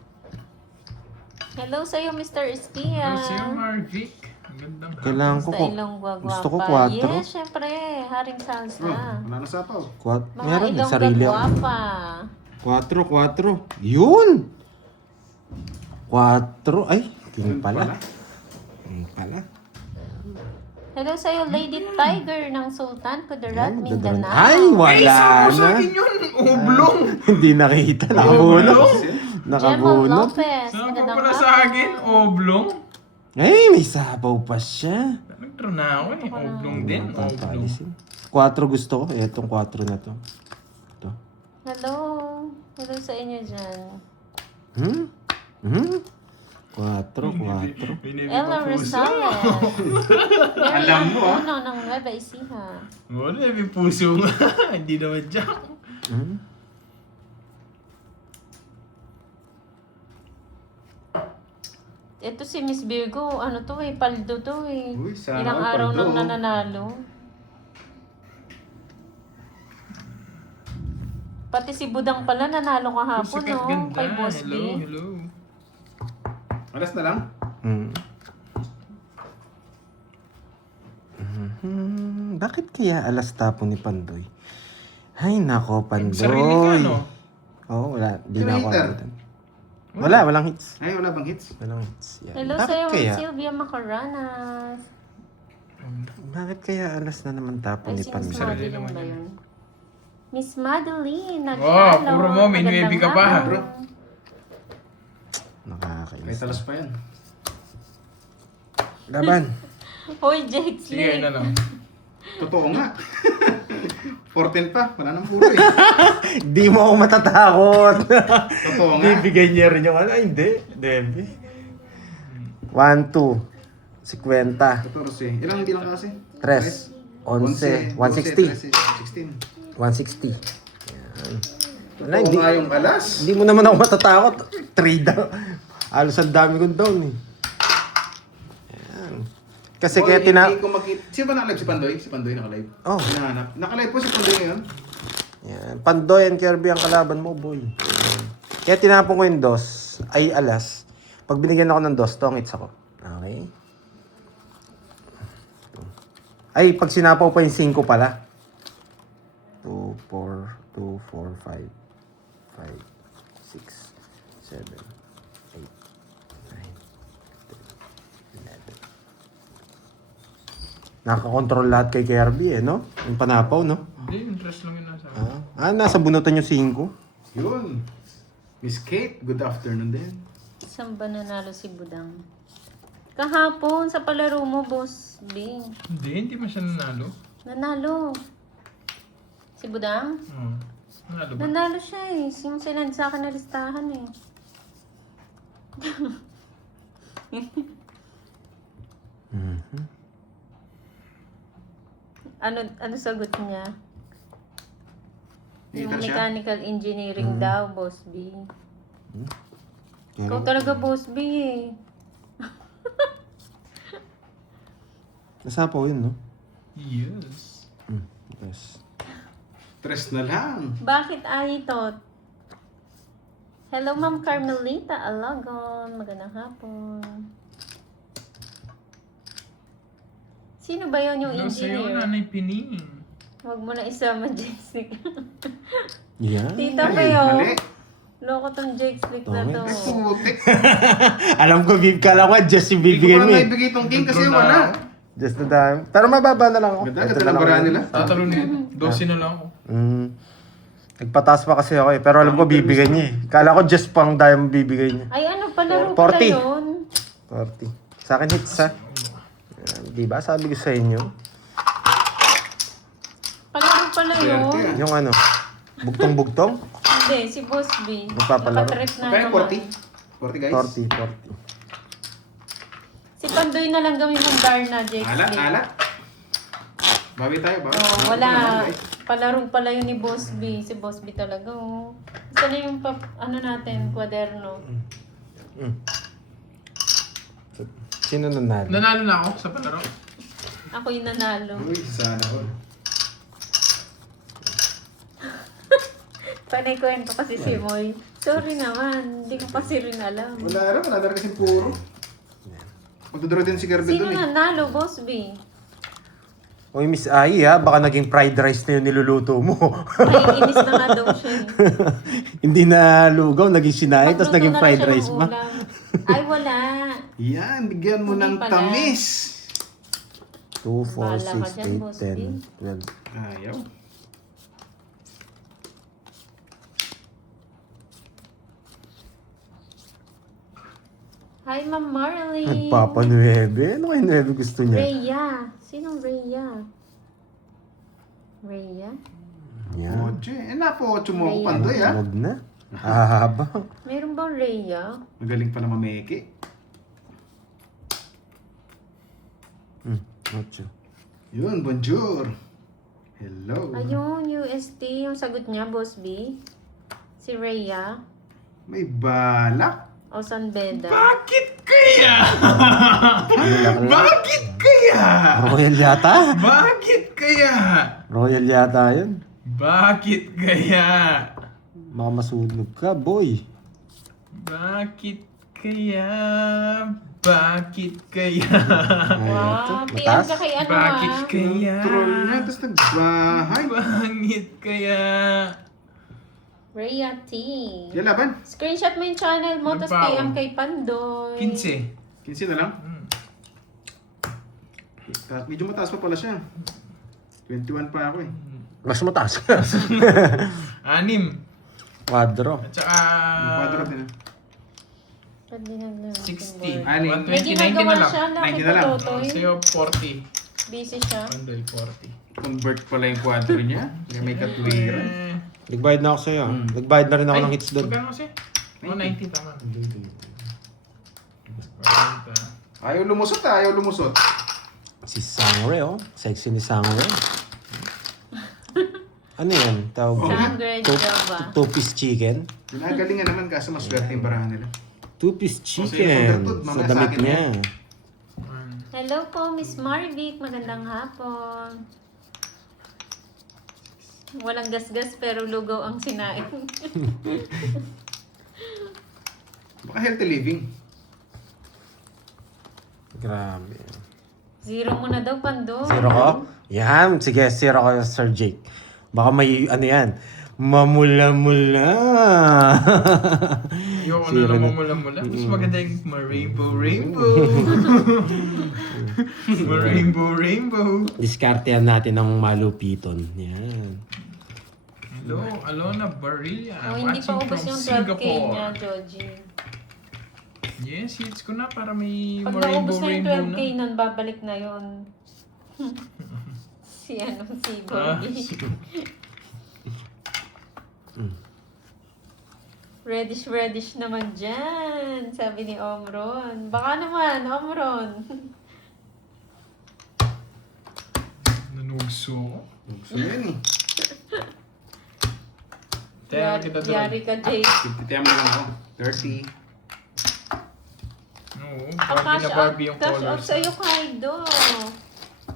Hello sa'yo, Mr. Estia. Ano siya, Marvic? Ang gandang Kailangan ko Basta ko. ilong gwagwapa. Gusto ko 4. Yes, syempre. Haring Oh, salsa. wala na sapaw. Mga Meron din ilong sarili ako. gwagwapa. 4. Yun! 4. Ay, yun pala. Yun pala. Hello sa'yo, Lady Tiger ng Sultan Kudarat, Yan, Mindanao. Ay, Ay, wala sabi sa na. akin yun! Oblong! Hindi nakita. Nakabunot. Gemma Nakabunot. Lopez. Saan ka Magandang pala sa hapon. akin? Oblong? Ay, may sabaw pa siya. Nagtro na ako eh. Oblong din. Oblong. Papalisin. 4 gusto ko. Itong 4 na to. Ito. Hello. Hello sa inyo dyan. 4. Ella Rosales. Alam mo, ah. Ano ng Nueva Ecija. Wala, may puso nga. Hindi naman dyan. Ito si Miss Virgo, ano to eh, paldo to eh. Uy, sana Ilang all araw paldo. nang nananalo. Pati si Budang pala nanalo kahapon, Sikat no? ganda. Kay Boss B. Hello. Alas na lang. Bakit kaya alas tapo ni Pandoy? Ay, nako, Pandoy. Sarili ka, no? Oo, wala. Di na ako. Creator. abutan. Wala, walang hits. Ay, wala bang hits? Walang hits. Yan. Hello Bakit sa'yo, kaya? Sylvia Macaranas. Bakit kaya alas na naman tapo Ay, ni si Miss Pandoy? Sarili Madeline naman ba yun. yun? Miss Madeline, Wow, nag-follow. puro mo, may Magandang 9 ka pa, ha? hapon. Bro. Nakakainis. May talas pa yan. Laban. Hoy, Jake Sige, Slick. na lang. Totoo nga. 14 pa. Wala nang puro eh. Di mo ako matatakot. Totoo nga. Bibigay niya rin yung ano. Ay, hindi. Debbie. 1, 2. 50. 14. Ilang kasi? 3. 11. 160. 16. 160. Yan. Wala, Totoo hindi, nga yung alas. hindi mo naman ako matatakot. 3 daw. Alos ang dami kong down eh. Yan. Kasi Oy, kaya Hindi ko makita. Sino ba nakalive? Si Pandoy? Si Pandoy nakalive? Oh. Hinahanap. Nakalive po si Pandoy ngayon. Yan. Pandoy and Kirby ang kalaban mo, boy. Yan. Kaya tinapon ko yung dos. Ay, alas. Pag binigyan ako ng dos, tongits ako. Okay? Ay, pag sinapaw pa yung 5 pala. 2, 4, 2, 4, 5, 5, 6, 7, 8, 9, 10, 11. Nakakontrol lahat kay Kirby eh, no? Yung panapaw, no? Hindi, interest lang yun nasa. Nasa bunutan yung 5. Yun. Miss Kate, good afternoon din. Saan ba nanalo si Budang? Kahapon, sa palaro mo, Boss B. Hindi man siya nanalo. Nanalo. Si Budang? Nanalo ba? Nanalo siya eh. Yung sinad sa akin na listahan eh. Ano sagot niya? Yung Hater siya? mechanical engineering daw, Boss B. Ikaw talaga, Boss B eh. Nasapaw yun, no? Yes. Yes. 3 na lang. Bakit Aitot? Hello, Ma'am Carmelita Alagon. Magandang hapon. Sino ba yun yung Hello sa'yo, engineer? Nanay Pining. Huwag mo na isama, Jake. Yan. Tita Ay, kayo. mali. Loko tong Jake Slick na to. Ay, putik. Alam ko, kala ko, just yung Hindi ko bibigyan pa mo eh. naibigay tong king kasi wala. Just the time. Pero mababa na lang ako. Ganda, Ito ganda na ng lang baraan ako. nila. Tatalo nito. 12 na lang ako. Nagpataas pa kasi ako eh. Pero alam ko, bibigyan niya eh. Kala ko just pang diamond bibigay niya. Ay, ano, palaro pala 40. yun? 40. Sa akin hits ha. Diba? Sabi ko sa inyo. Palaro pala yun? Swerte, ah. Yung ano, bugtong-bugtong. Hindi, si Boss B. Nagpapalaro. Nakatrip na Kaya naman. 40? 40 guys? 40. Si Pandoy na lang gawin mong Darna, Jake Ala, Slick. ala. Bawi tayo, bawi. Oh, Bawi wala. naman, guys. Palaro pala yun ni Boss B. Si Boss B talaga, oh. Isa na yung ano natin, kwaderno. Sino nanalo? Nanalo na ako sa palaro. Ako yung nanalo. Uy, sana all. Panay kwento kasi si Moy. Sorry naman, hindi ko kasi rin alam. Wala na kasing puro. Magdodoro din si Garbel Sino dun eh. nanalo, Boss B? Uy, Miss Ai ha, baka naging fried rice na yung niluluto mo. May inis na nga daw siya. Hindi na lugaw, naging sinay, tapos Magluto naging na lang fried siya ng rice ba? ulam. Ay, wala. Yan, bigyan mo Hindi ng pala. tamis. 2, 4, Bahala ka 6, dyan, Boss 8, B. 10, 12. Ayaw. Hi, Ma'am Marley. Nagpapa 9. Ano kayo 9 gusto niya? Rhea. Sinong Rhea? Rhea? Yan. Oche. Na po, mo ako Ayan. pandoy ha. Huwag na. Hahaba. Meron bang Rhea? Magaling pala mameke. 8. Yun, bonjour. Hello. Ayun, UST. Yung sagot niya, Boss B. Si Rhea. May balak. O San Beda. Bakit kaya? Bakit? Bakit kaya? Royal yata? Bakit kaya? Royal yata yun. Bakit kaya? Baka masunog ka, boy. Bakit kaya? Bakit kaya? Wow, Ito, PM mataas. ka kay ano Bakit ah. kaya? Troll niya, tapos nagbahay. Bakit kaya? Rhea T. Yan laban. Screenshot mo yung channel mo, tapos Nabaw. PM kay Pandoy. 15. 15 na lang. Medyo mataas pa pala siya. 21 pa ako eh. Mas mataas. 6. Quadro. At saka... Quadro din ah. Ba't di naglalaro 60. ng board? Alin? 120, May 90 ginagawa na lang. siya, 90 na lang. nakipatotoy. Sa'yo, 40. Busy siya. Bundle, 40. Convert pala yung quadro niya. Kaya may katwiran. Nagbayad na ako sa'yo. Nagbayad na rin ako ng hits doon. Magkano kasi? 90, tama. 40. Ayaw lumusot ah, ayaw lumusot. Si Sangre, oh. Sexy ni Sangre. Ano yan? Tawag ko? Sangre Java. Two-piece chicken? Ginagalingan naman kaso maswerte yung barahan nila. Two-piece Kasi yung chicken. undertone, Sa mamaya sa damit akin niya. Hello po, Miss Marvic. Magandang hapon. Walang gasgas pero lugaw ang sinaing. Baka healthy living. Grabe. Zero mo na daw, Pandoy. Zero ko? Yan. Sige, zero ko, Sir Jake. Baka may, ano yan, mamula-mula. Ayoko na Zero lang na. mamula-mula. Mas maganda yung ma-rainbow. Ma-rainbow. Diskartehan natin ng malupiton. Yan. Hello, Alona Barilla. Oh, hindi pa Watching ubos from yung 12K Singapore. niya, Joji. Yes, hits ko na para may Pag naubos na yung rainbow 12K na. nun, babalik na yun. Si Bobby. Reddish naman dyan, sabi ni Omron. Baka naman, Omron. Nanugso. Gusto mo yan eh. Teka, kita doon. Yari ka, Jake. Titiyan mo lang ako. 30. Oo, Ah, Barbie na Barbie yung cash out colors. sa'yo, Kaido.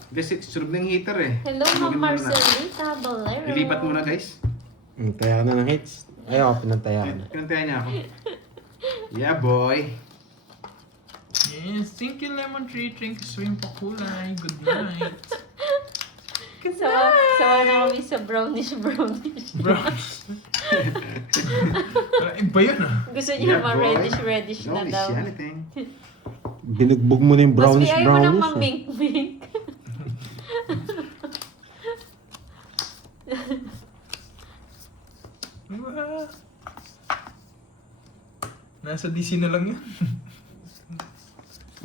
Kasi sunod ng heater eh. Hello, Sunugin Ma'am mo na. Marcelita Bolero. Ilipat muna guys. Kaya na ng hits. Ayaw, pinantaya ko na. Pinantayan niya ako. Yeah boy. Yes, thank you Lemon Tree. Thank you Swim Pakulay. Good night. Sawa na kami sa brownish. Bro. Iba yun ah. Gusto niya Yeah, boy. ma-reddish na Don't daw. miss anything. Binugbog mo na yung Mas brownish ayaw mo ng brownish. mamink-mink. Diba? Nasa DC na lang yan.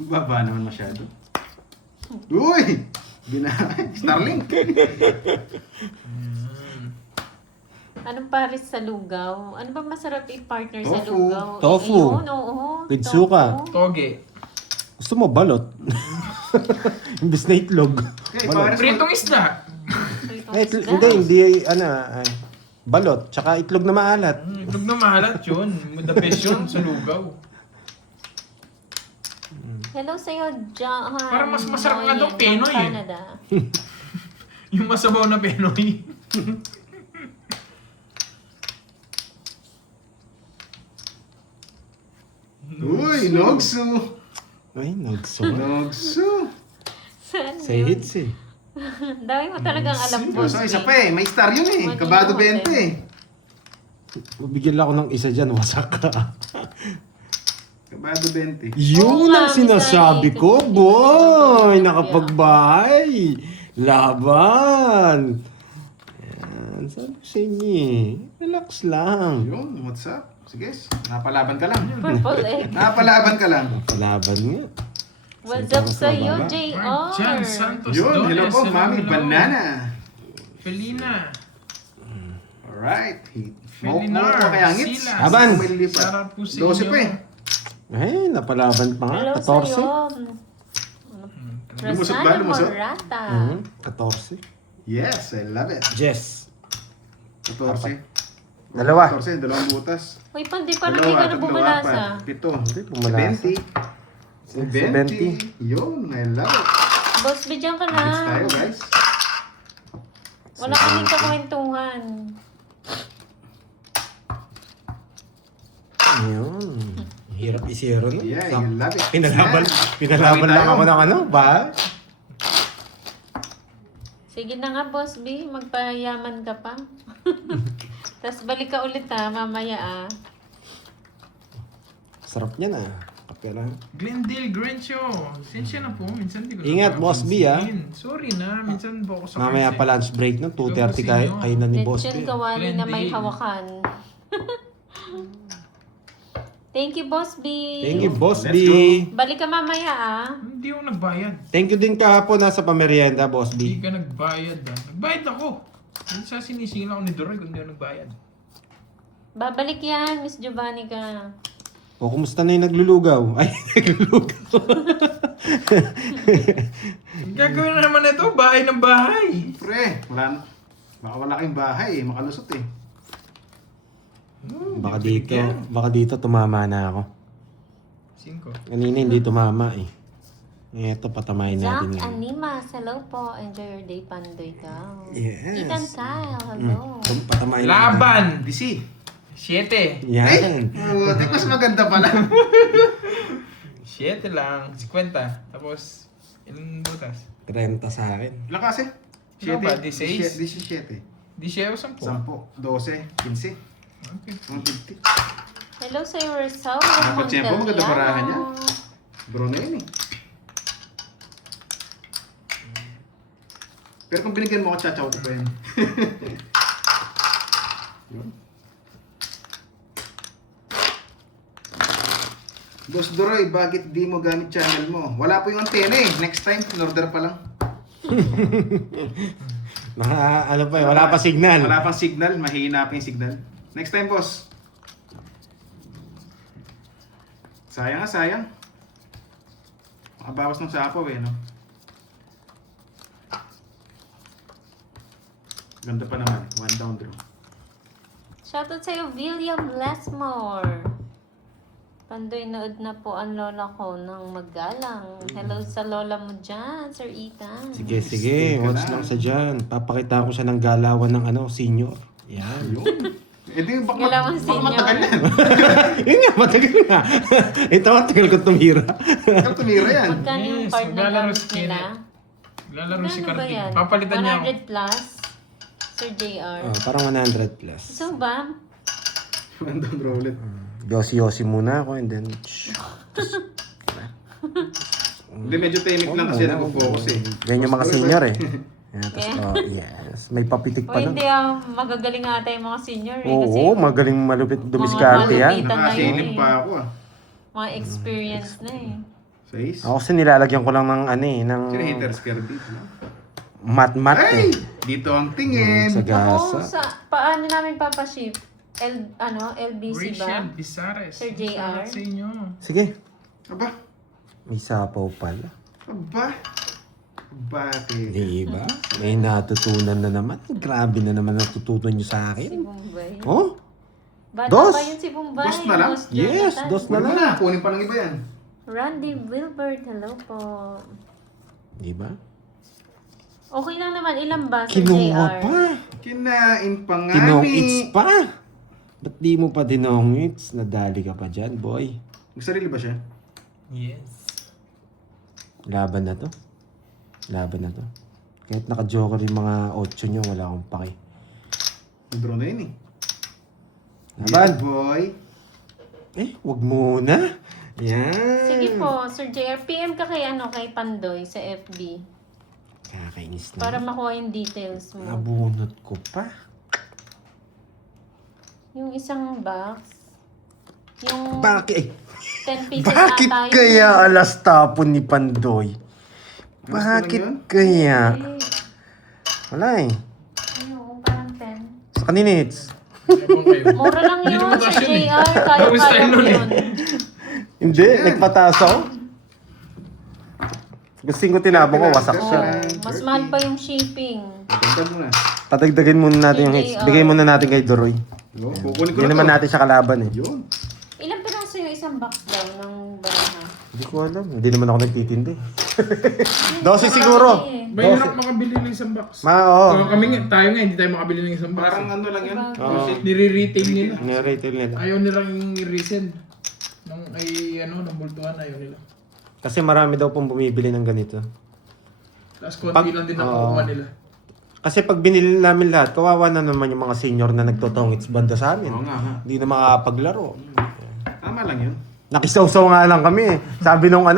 Baba naman masyado. Uy! Starlink! Anong pares sa lugaw? Ano ba masarap i-partner sa Tofu. lugaw? Tofu. Yun, oo. With tofu. suka. Toge. Gusto mo balot? Imbis na itlog. Okay, Balot. pares Pritong isda. Pritong Eh, isda. hindi, ano, ay, balot, tsaka itlog na maalat. Itlog na mahalat yun. The best yun sa lugaw. Hello sa'yo, John. Parang mas masarap nga daw Noyen ng Pinoy eh. Canada. Yung masabaw na Pinoy. Ay, Nogsu. Ay, nagso. Nogsu. Saan Say yun? hits eh. Dami mo talagang alam, boss. So, isa pa eh. May star yun eh. Mali Kabado naman 20 eh. Bigyan lang ako ng isa dyan, wasak ka. Kabado 20. Yun nga, ang sinasabi Miss ko, Ai. boy! Nakapagbahay! Laban! Yan, sabi ko sa inyo eh. Relax lang. Yun, what's up? Sige, napalaban ka lang. Purple egg. Napalaban ka lang. Palaban nga. What's Saan up ka sa'yo, mababa? JR? Jan Santos Yun, hello po, Mami hello. Banana. Felina. Alright. Felinar. Mo kaya ngits. Silas. Aban. Sarap po sa 12 pa eh. Eh, napalaban pa nga. Hello 14. sa'yo. Lumusot ba? Rosana Lumusot? Morata. 14. Yes, I love it. Jess. 14. Dalawa. 14, dalawang butas. Uy, pandi, parang hindi ka na bumalasa. 7. Hindi, pumalasa. 70. Yun, I love it. Boss, bigyan ka Next tayo, na. guys. Wala kaming kakwentuhan. Yun. Hirap isiro no? Yeah, Sa- you love it. Pinalaban, Yan. pinalaban Bawi lang tayo. ako ng ano, ba? Sige na nga, Boss B. Magpayaman ka pa. Tapos balik ka ulit mamaya Sarap niya na. Kape lang. Glendale Grencho. Sensya na po. Minsan di ko Ingat, Boss B, ah. Sorry na. Minsan po ako sa Mamaya curse, pa lunch break no? 2:30 kayo na ni Boss Lechon B. kawali na may Glendale. hawakan. Thank you, Boss B. Thank you, Boss Let's B. Balik ka mamaya Hindi ako nagbayad. Thank you din kahapon nasa pamerienda, Boss Hindi B. ka nagbayad ah. Nagbayad ako. Minsan sinisingil ako ni Doreg kung hindi ako nagbayad. Babalik yan, Miss Giovanni ka. O, kumusta na yung naglulugaw? Ay, naglulugaw. Gagawin na naman ito. Bahay ng bahay. Pre, wala na. Baka wala kayong bahay eh. Makalusot eh. Baka dito tumama na ako. 5. Kanina hindi tumama eh. Eto, patamayin Zach natin ngayon. Animas, hello po. Enjoy your day, Pandoy ka. Yes. Ethan Kyle, hello. Patamayin natin. Laban. DC. 7. Yan. Buti, mas maganda pala. 7 lang. 50. Tapos, ilang butas? 30 sa akin. Ilan kasi? Ikaw ba? 16? 17. Di siya o 10? 10, 12, 15, Okay. 150. Hello sa Rizal Dapat siya po, maganda parahan niya. Bro na yun eh. Pero kung binigyan mo ako, chachaw ko pa yun. Yun. Boss Doroy, bakit di mo gamit channel mo? Wala po yung antena eh. Next time, in-order pa lang. Ano pa eh, wala pa signal. Wala pang signal, mahina pa yung signal. Next time, boss. Sayang nga, sayang. Makabawas ng sapaw eh, no? Ganda pa naman. One down draw. Shoutout sa'yo, William Lesmore. Pandoy, nood na po ang lola ko ng magalang. Hello sa lola mo dyan, Sir Ethan. Sige, Stay sige. ka Watch lang. lang sa dyan. Papakita ko siya ng galawan ng senior. Yan. Yun. Eh di, baka Galawang baka senior. matagal yan. Yun nga, matagal na. Ito, matagal ko tumira. Ikaw tumira yan. Magkano yung Yes, card na maglalaro gamit si nila? Lalaro si Magkano ba Kartik. yan? Papalitan niya ako. 100 plus? Sir JR. Oh, parang 100 plus. So ba? One down draw ulit. Yosi-yosi muna ako and then... Hindi, medyo tahimik lang kasi nag-focus eh. Yan yung mga senior eh. Yan, tapos, oh, yes. May papitik O pa nun. hindi magagaling ata yung mga senior eh. Kasi Oo, magaling malupit dumiskarte malupit. yan. Kita na Nakasilip yun eh. pa ako ah. mga experience na eh. Sais. Ako kasi nilalagyan ko lang ng ng Sino haters Kirby? mat-mat Ay! eh. Dito ang tingin. Sa Oo, gasa. paano namin papaship? LBC ba? Rachel Bizares. Sir JR? Salamat sa inyo. Sige. Aba, May sapaw pala. aba. Bakit? Di ba? May natutunan na naman. Grabe na naman natutunan nyo sa Si akin. Bombay. Oh? Bata Dos? pa yun si Bombay. Dos na lang? Boss Yes, Jonathan. dos na Wala lang. na, kunin pa ng iba yan. Randy Wilbert, hello po. Di ba? Okay lang naman, ilan ba, Sir Kinuha JR? pa. Kinain pa nga Tinong-its ni. pa. Ba't di mo pa dinong-its? Nadali ka pa dyan, boy. May sarili ba siya? Yes. Laban na to. Laban na to. Kahit naka-joker yung mga 8 nyo, wala akong pake. Draw na yun eh. Laban! Yeah, boy. Wag muna. Yan. Sige po, Sir JR. PM ka kay, kay Pandoy sa FB. Kakainis na. Para makuha yung details mo. Nabunot ko pa. Yung isang box. Yung Bakit? 10 pieces Bakit ata yun. kaya alas tapon ni Pandoy? Gusto lang Bakit yun? kaya? Eh, Wala eh. ano, parang 10. Sa kanina hits. Ewan kayo. Mura lang Hindi yun, naman Sir cash yun eh. JR. Bago Kaya-kaya style mo nun eh. yun. Hindi, nagpataas ako. Gusto ko tinabong ko, wasak Oo, siya. mas mahal pa yung shipping. Dagdag mo na. Patagdagin muna natin yung hits. Bigay muna natin kay Doroy. Yo, kukunin ko Hindi na naman to. natin siya kalaban eh. Yun. Ilang piraso yung isang box daw ng baraha? Hindi ko alam. Hindi naman ako nagtitindi. 12 siguro. Mahirap makabili ng isang box. Oo. Kami nga, tayo nga, hindi tayo makabili ng isang box. Parang ano lang yun. Oo. Nire-retail nila. Nire-retail nila. Ayaw nilang i-resend. Nung ng bultuhan, ayaw nila. Kasi marami daw pong bumibili ng ganito. Tapos konti lang din ang kukuha nila. Kasi pag binili namin lahat, kawawa na naman yung mga senior na nagtotongits banda sa amin. Oo nga ha. Hindi na makakapaglaro. Tama lang yun. Nakisawsaw nga lang kami eh. Sabi nung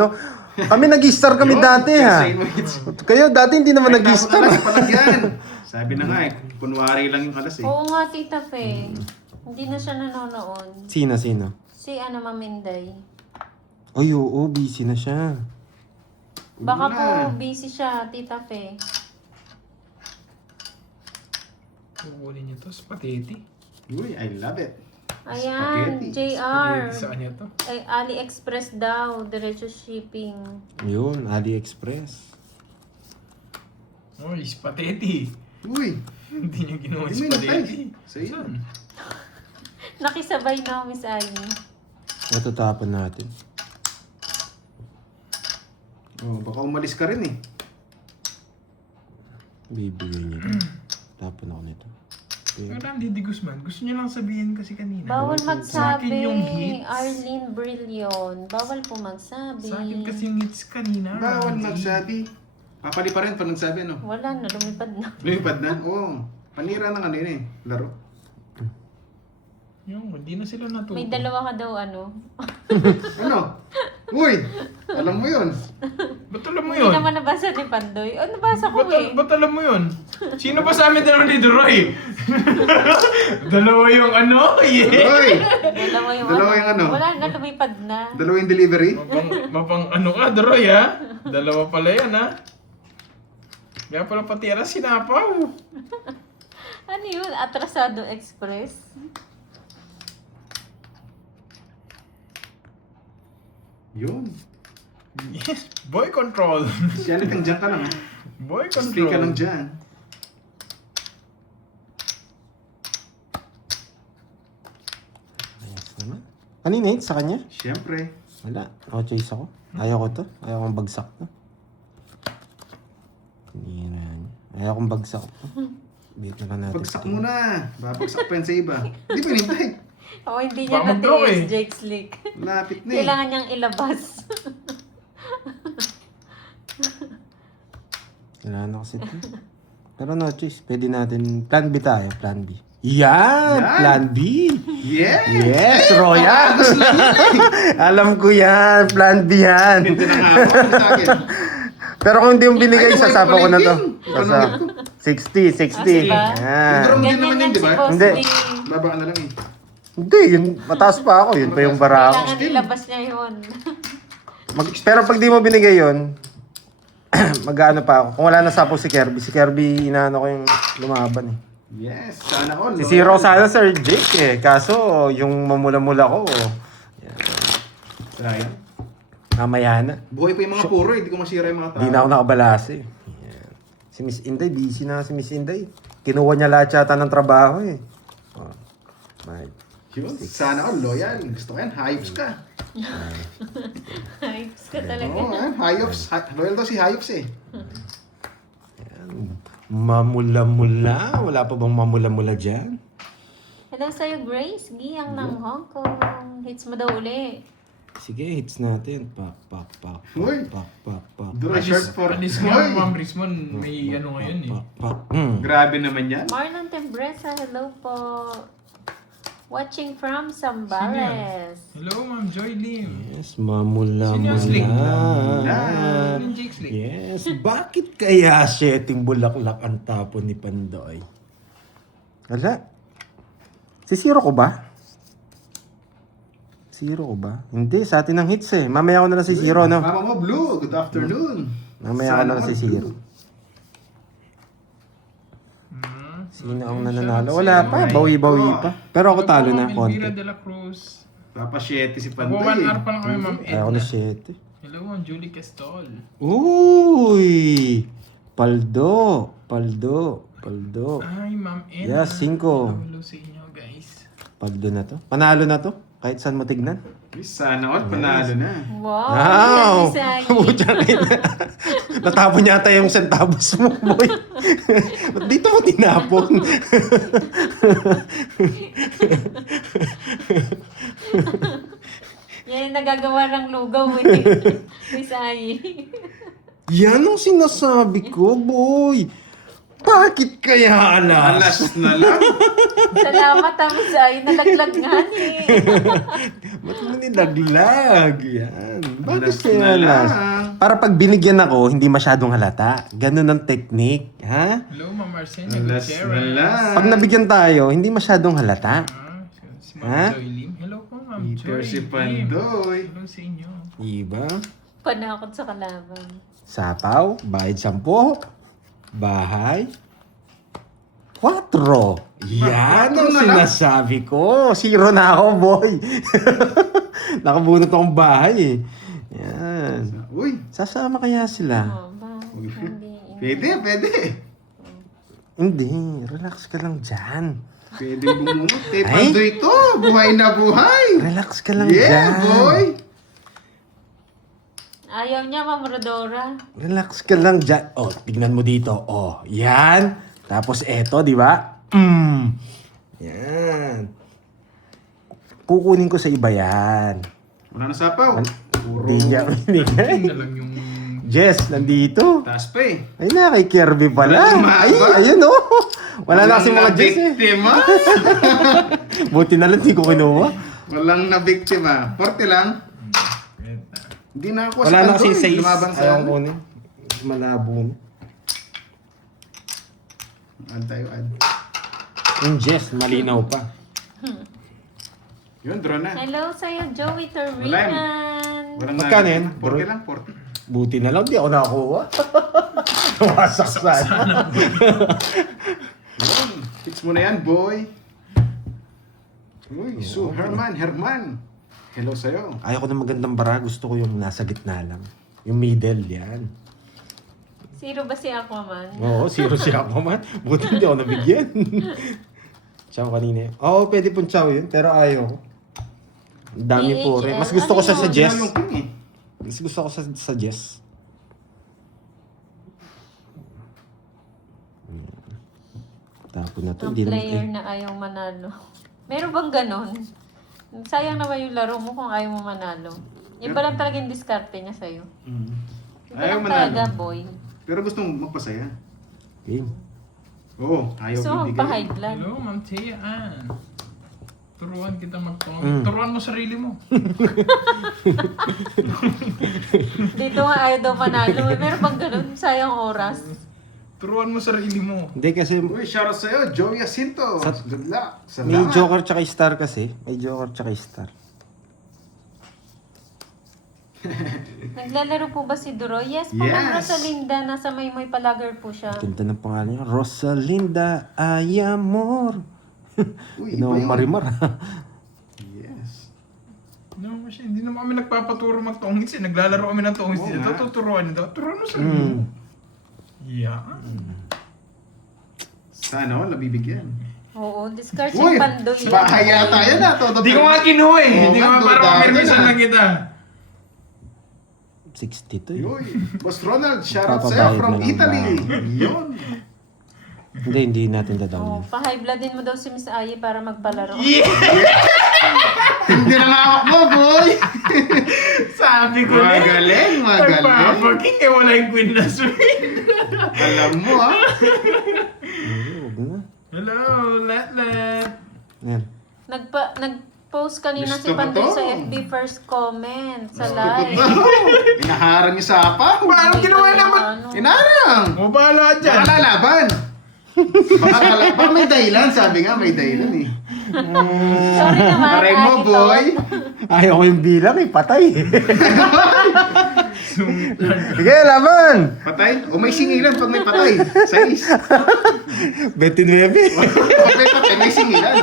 kami nag-star kami Yun, dati ha. kasi mo hits. Kayo dati hindi naman Ay, nag-star. tapos alas pa lang yan. Sabi na nga eh, kunwari lang yung alas eh. Oo nga, Tita Fe. Hindi na siya nanonood. Sino? Si Maminday. Ay, oo, busy na siya. Baka Wala. po busy siya, Tita Fe. Kukunin niyo to, spaghetti. Uy, I love it. Ayan, Spaghetti. JR. Spaghetti sa kanya to. Ay, AliExpress daw. Diretso shipping. Yun, AliExpress. Uy, spaghetti. Uy, Hindi niyo ginawa hindi mo spaghetti. inatay. Sa iyo. Nakisabay na, Miss Ivy. Natatapon natin. Oh, baka umalis ka rin eh. Bibigyan niya. Tapon ako nito. Okay. Pero Didi Guzman, gusto niyo lang sabihin kasi kanina. Bawal Sa akin magsabi. yung hits. Arlene Brillion. Bawal po magsabi. Sa akin kasi yung hits kanina. Bawal Randy. magsabi. Papali pa rin pag nagsabi ano. Wala na, lumipad na. Lumipad na? Oo. Panira ng ano yun eh. Laro. Yung, hindi na sila natuto. May dalawa ka daw, Ano? Uy! Alam mo yun. Ba't alam mo Hindi yun? naman nabasa ni Pandoy. O, nabasa ko eh. Ba't alam mo yun? Sino ba sa amin dalawa ni Duroy? Dalawa yung ano? Yeah. Uy! Dalawa yung ano? Wala na, lumipad na. Dalawa yung delivery. Mapang ano ka, Duroy ha? Dalawa pala yan ha? Kaya pala pati ara sinapaw. Ano yun? Atrasado Express? Yun. Yes, boy control. Janet, ang dyan ka lang ha. Boy Stay ka lang control. dyan. Ayos naman. Kanina hits sa kanya? Siyempre. Wala. No choice ako. Ayaw ko to. Ayaw kong bagsak to. Tinira yan. Ayaw kong bagsak to. Bit na lang natin. Bagsak mo na. Babagsak pa yan sa iba. Hindi pa hinintay. O, hindi niya Baka mag-draw natiis, eh. Jake Slick. Lapit na eh. Kailangan niyang ilabas. Kailangan na kasi ito. Pero no choice. Pwede natin. Plan B tayo. Plan B. Yan! Yan! Plan B! Yes! Yes, Royal! Alam ko yan. Plan B yan. Hindi na nga ako. Ano sa akin? Pero kung hindi mo binigay, Ay, sasapa ko na to. palengke. 60, 60. diba? Yan. Yung Hindi Ganyan naman yan yun, di si ba? Boss Hindi. Lee. Baba ka na lang eh. Hindi, yun, mataas pa ako. Yun pa yung bara ako. Kailangan ilabas niya yun. Pero pag di mo binigay yun, mag-ano pa ako. Kung wala na sapo si Kirby inaano ko yung lumaban eh. Yes, sana all. Si Zero sana Sir Jake eh. Kaso, yung mamula-mula ko, Sayang. mamaya na. Buhay pa yung mga puro eh. Hindi ko masira yung mga tao. Di na ako nakabalase eh. Yan. Si Miss Inday, busy na si Miss Inday. Kinuha niya lahat yata ng trabaho eh. Oh, my. Yun, sana all. Loyal. Gusto ko yan. Hayops ka. Hypes ka talaga. Oo, Hayops. Loyal daw si Hayops eh. Mamula-mula? Wala pa bang mamula-mula dyan? Hello sa'yo, Grace. Giyang ng Hong Kong. Hits mo daw uli. Sige, hits natin. Pak, pak, pak, Uy. pak, pak, pak, pak. Draw short for... Panis Hoy! nga, Ma'am Rismon. May ano ngayon eh. Pak, pak. Grabe naman yan. Marlon Tembresa, hello po. Watching from Zambales. Hello, Ma'am Joy Lim. Yes, mamula Sino yung sling? mula. Yung Jake Slick. Yes, bakit kaya setting bulaklak ang tapon ni Pandoy? Wala. Si Zero ko ba? Zero ko ba? Hindi, sa atin ang hits eh. Mamaya ko na lang si Zero, no? Mama mo, Blue. Good afternoon. Mamaya ko na lang si Sana Zero. Blue. Sino ang nananalo? Wala pa, bawi-bawi pa. Pero ako talo na, konti. Elvira de la Cruz. Papa 7 si Mag 1 Pandoy. hour pa lang kami, Ma'am Ayaw ko na Edna. 7. Hello, Ma'am Julie Castol. Uy! Paldo. Paldo. Paldo. Ay, Ma'am Edna. Yes, 5. Hello sa inyo, guys. Paldo na to. Panalo na to. Kahit saan mo tignan. Uy, sana all panalo na. Wow! Wow! Wow! Pucha rin. Natapon yata yung centavos mo, boy. Ba't dito mo tinapon? Yan yung nagagawa ng lugaw eh. Miss Ai. Yan ang sinasabi ko, boy. Bakit kaya alas? Alas na lang. Salamat Miss Ai. Nalaglag nga eh. Ba't mo nilaglag? Yan. Bakit Alas kaya na alas? lang. Para pag binigyan ako, hindi masyadong halata. Ganun ang technique. Ha? Hello, Ma'am Arsenio Alas Gutierrez. na lang. Pag nabigyan tayo, hindi masyadong halata. Si Ha? Ma'am Joy Lim. Hello po, Ma'am Peter Joy si Lim. Pandoy. Hello sa inyo. Diba? Panakot sa kalaban. Sapaw, bayad 10, bahay, 4. Yan ang Quatro na lang. sinasabi ko. 0 na ako, boy. Nakabunot akong bahay eh. Yan. Uy. Sasama kaya sila? Oh, ba? Hindi. Pwede, pwede. Hindi, relax ka lang dyan. Pwede bumungot. Kay Ay. Pandoy to. Buhay na buhay. Relax ka lang Yeah, dyan. boy. Ayaw niya, Ma'am Rodora. Relax ka lang dyan. Oh, tignan mo dito. Oh, yan. Tapos eto, di ba? Yan. Kukunin ko sa iba yan. Wala na sapaw. Puro Hindi niya. Yun na lang yung... Jess, nandito. taas pa eh. Ay na, kay Kirby pala. Wala Ay, ba? ayun oh. Wala na kasi mga Jess eh. biktima. Buti na lang, di ko kinuha. Walang na biktima. 40 lang. Hindi na ako Wala na kasi Pandoy. 6. Lumaban sa Ayaw ano. kunin. Malabo na. Add tayo, add. Yung Jess, malinaw pa. Yun, draw na. Hello sa'yo, Joey Wala Torinan. Walang Magkano na- yan? 40 lang, 40. Buti na lang, di ako nakakuha. Wasak sana. Yun. Hits mo na yan, boy. Uy, so Herman. Hello sa'yo. Ayaw ko ng magandang bara, gusto ko yung nasa gitna lang. Yung middle, yan. Zero ba si Aquaman? Oo, 0 siya ako man. Buti hindi ako nabigyan. Chow kanina. Oo, pwede pong chow yun, pero ayaw ko. Ang dami po rin. Mas gusto ko siya sa Ano Jess. Yung king eh. Mas gusto ko sa Jess. Tapon na to. Ang Hindi naman player na ayaw manalo. Meron bang ganon? Sayang naman yung laro mo kung ayaw mo manalo. Iba lang talaga yung diskarte niya sa'yo. Iba Ayaw lang manalo. talaga, boy. Pero gusto mong magpasaya. Game. Oo, ayaw So, bibigay. pa-high blood. Hello, Ma'am Thea Ann. Turuan kita magtong. Mm. Turuan mo sarili mo. Dito nga ayaw daw manalo. Meron bang ganon? Sayang oras. Turuan mo sarili mo. Hindi kasi Uy, shoutout sa'yo, Joey Jacinto. Good luck. may Salamat. Joker tsaka Star kasi. May Joker tsaka Star. Naglalaro po ba si Duro? Yes po, Ma'am Yes. Rosalinda. Nasa Maymoy Palagar po siya. Ganda ng pangalan niya. Rosalinda Ayamor. Uy, Ino iba yun. Marimar. Yes. No, kasi hindi naman kami nagpapaturo magtongits eh. Naglalaro kami ng tongits Oo dito. nga. Tuturuan nito. Turuan mo sarili mo. Yeah. Sana all nabibigyan. Oo, discard Uy, yung pandoy. bahay yata yan ah. Todo Hindi ko nga kinuha eh. Oo Hindi ko nga, nga para dudado mamirmisan na. lang kita. 62 eh. Uy, Boss Ronald, shoutout Papabayad sa'yo from na lang Italy. ba? Yun. Hindi natin Oh, dadawin. pa-high blood din mo daw si Miss Ayi para magpalaro. Hindi na nga ako, boy. Sabi ko na. Magaling, magaling. Nagpapaking eh, wala yung queen na swing. Alam mo, ha? Huwag na. Hello, Lat. Yan. Nag-post kanina si Gusto ko Pandoy to. sa FB first comment sa Gusto ko live. to. Inaharang niya sa apa. Paano ginawa naman? Inarang! O, bahala dyan. Baka lalaban. Baka may dahilan, sabi nga may dahilan eh. Sorry naman, Aray mo, Ito. boy. Ayaw ko yung bilang eh, patay. Sige, laban! Patay? O may singilan pag may patay. 6. 29. Pag may patay, may singilan.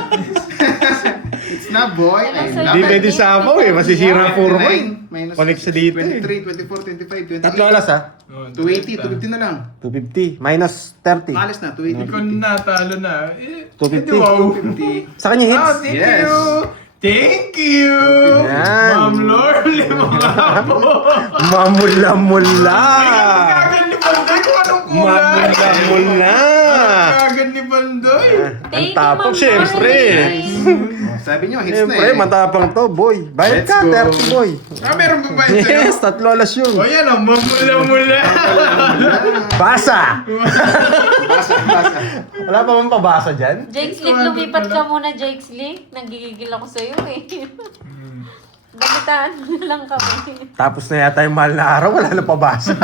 It's not boy. I Wala love Hindi it. pwede sabaw eh, masisira ang puro ko eh. 29 minus Connect sa dito eh. 23, 24, 25, 28. Tatlo alas ha? 280, 250 na lang. 250 minus 30. Malis na, Hindi ko 280. natalo na. Eh, 250. wow. 250. Sa kanya hits. Ah, thank Yes. you! Thank you! Yan. Ma'am Lorly, mga po! Mamula-mula. Kagan ni Pandoy kung anong kulay! Mamula-mula. Kagan ni Pandoy! Ang Thank you, tapang Ma'am syempre. Lorly. Sabi nyo, hits na Siyempre, eh. matapang to, boy. Bayad Let's ka, go. 30 boy. Ah, meron pa ba yun sa'yo? Yes, tatlo alas yun. O yan o, mamula-mula! Basa! Basa, basa. Wala pa bang pabasa dyan? Jake Slick, lumipat ka muna, Jake Slick. Nagigigil ako sa'yo eh. Balitaan mo na lang kami. Tapos na yata yung mahal na araw, wala na pabasa.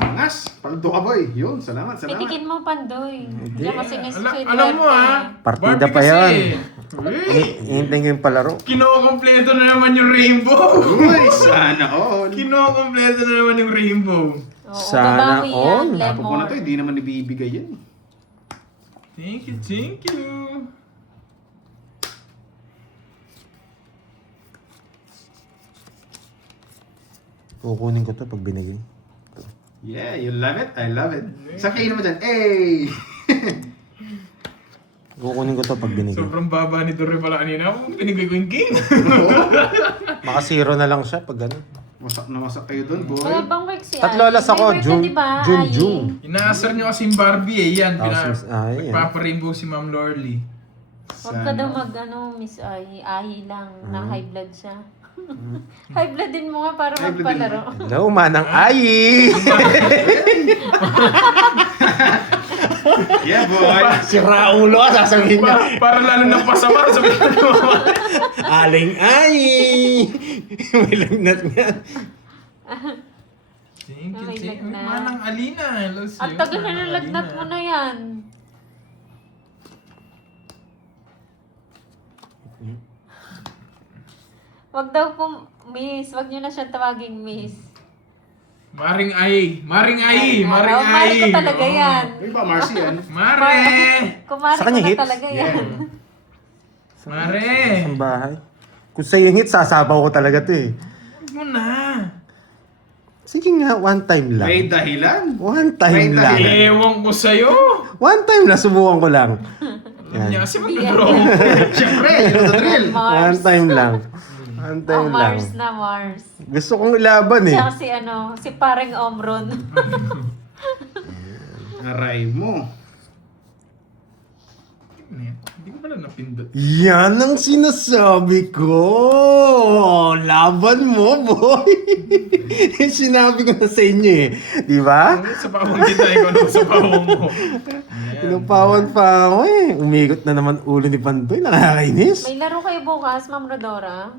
Angas, paldo ka boy. Yun, salamat, salamat. Pitikin mo, Pandoy. Diyan kasi nga si Kuya Alam mo Duarte. ah, Partida Barbie pa yan. kasi. Uy, Hihintayin ko yung palaro. kinokompleto na naman yung rainbow. Uy, sana all. Kinokompleto na naman yung rainbow. Oo, Sana babawi all. yan, Tapos ko na to, Lemon. hindi naman ibibigay yan. Thank you, thank you. Kukunin ko to pag binigay. Yeah, you love it? I love it. Saan kayo naman dyan? Hey! Kukunin ko to pag binigay. Sobrang baba ni Dory pala kanina. Binigay ko yung king. Maka zero na lang siya pag gano'n. Wasak na wasak kayo doon, boy. Wala bang work si Tatlo Ai? alas ako, May work ka, June, diba, June, Ai? June. Inaasar nyo kasi yung Barbie eh. Yan, Tapos, yan. nagpapa-rainbow si Ma'am Lorly. Huwag ka daw mag, Miss Ai. Ahi lang, na high blood siya. High blood din mo nga para High blood din magpalaro. Hello, manang Ai! Yeah, boy. Sira ulo ka, sasabihin niya. Para lalo na pasama. Sabi ko naman. Aling Ai! May lagnat nga. Thank you, May thank you. lagnat. Manang Alina. Hello sa'yo. At tagal na Manang nalagnat Alina. mo na yan. Wag daw po, Miss. Wag niyo na siya tawaging Miss. Maring Ai. Maring Ai. Maring Oh, Mari Ai. ko talaga yan. Uy ba, Marcy yan? Mare. Kumari Sa ko kanya na hits? talaga yan. Mare. Sa bahay. Kung sa'yo yung hit, sasabaw ko talaga to eh. Huwag mo na. Sige nga, one time lang. May dahilan. One time May lang. dahilan. Ewan ko sa'yo. One time lang, subukan ko lang. Alam niya kasi mag-draw. Siyempre, yun ang drill. One Mars. time lang. One Oh, time lang. Mars na Mars. Gusto kong ilaban eh. Siya si si pareng Omron. Aray mo. Hindi ko pala napindot. Yan ang sinasabi ko. Laban mo, boy. Sinabi ko na sa inyo eh. Di ba? Sa pawang kita, ikaw naman sa pawang mo. Pinupawan pa ako eh. Umigot na naman ulo ni Pandoy. Nakakainis. May laro kayo bukas, Ma'am Rodora.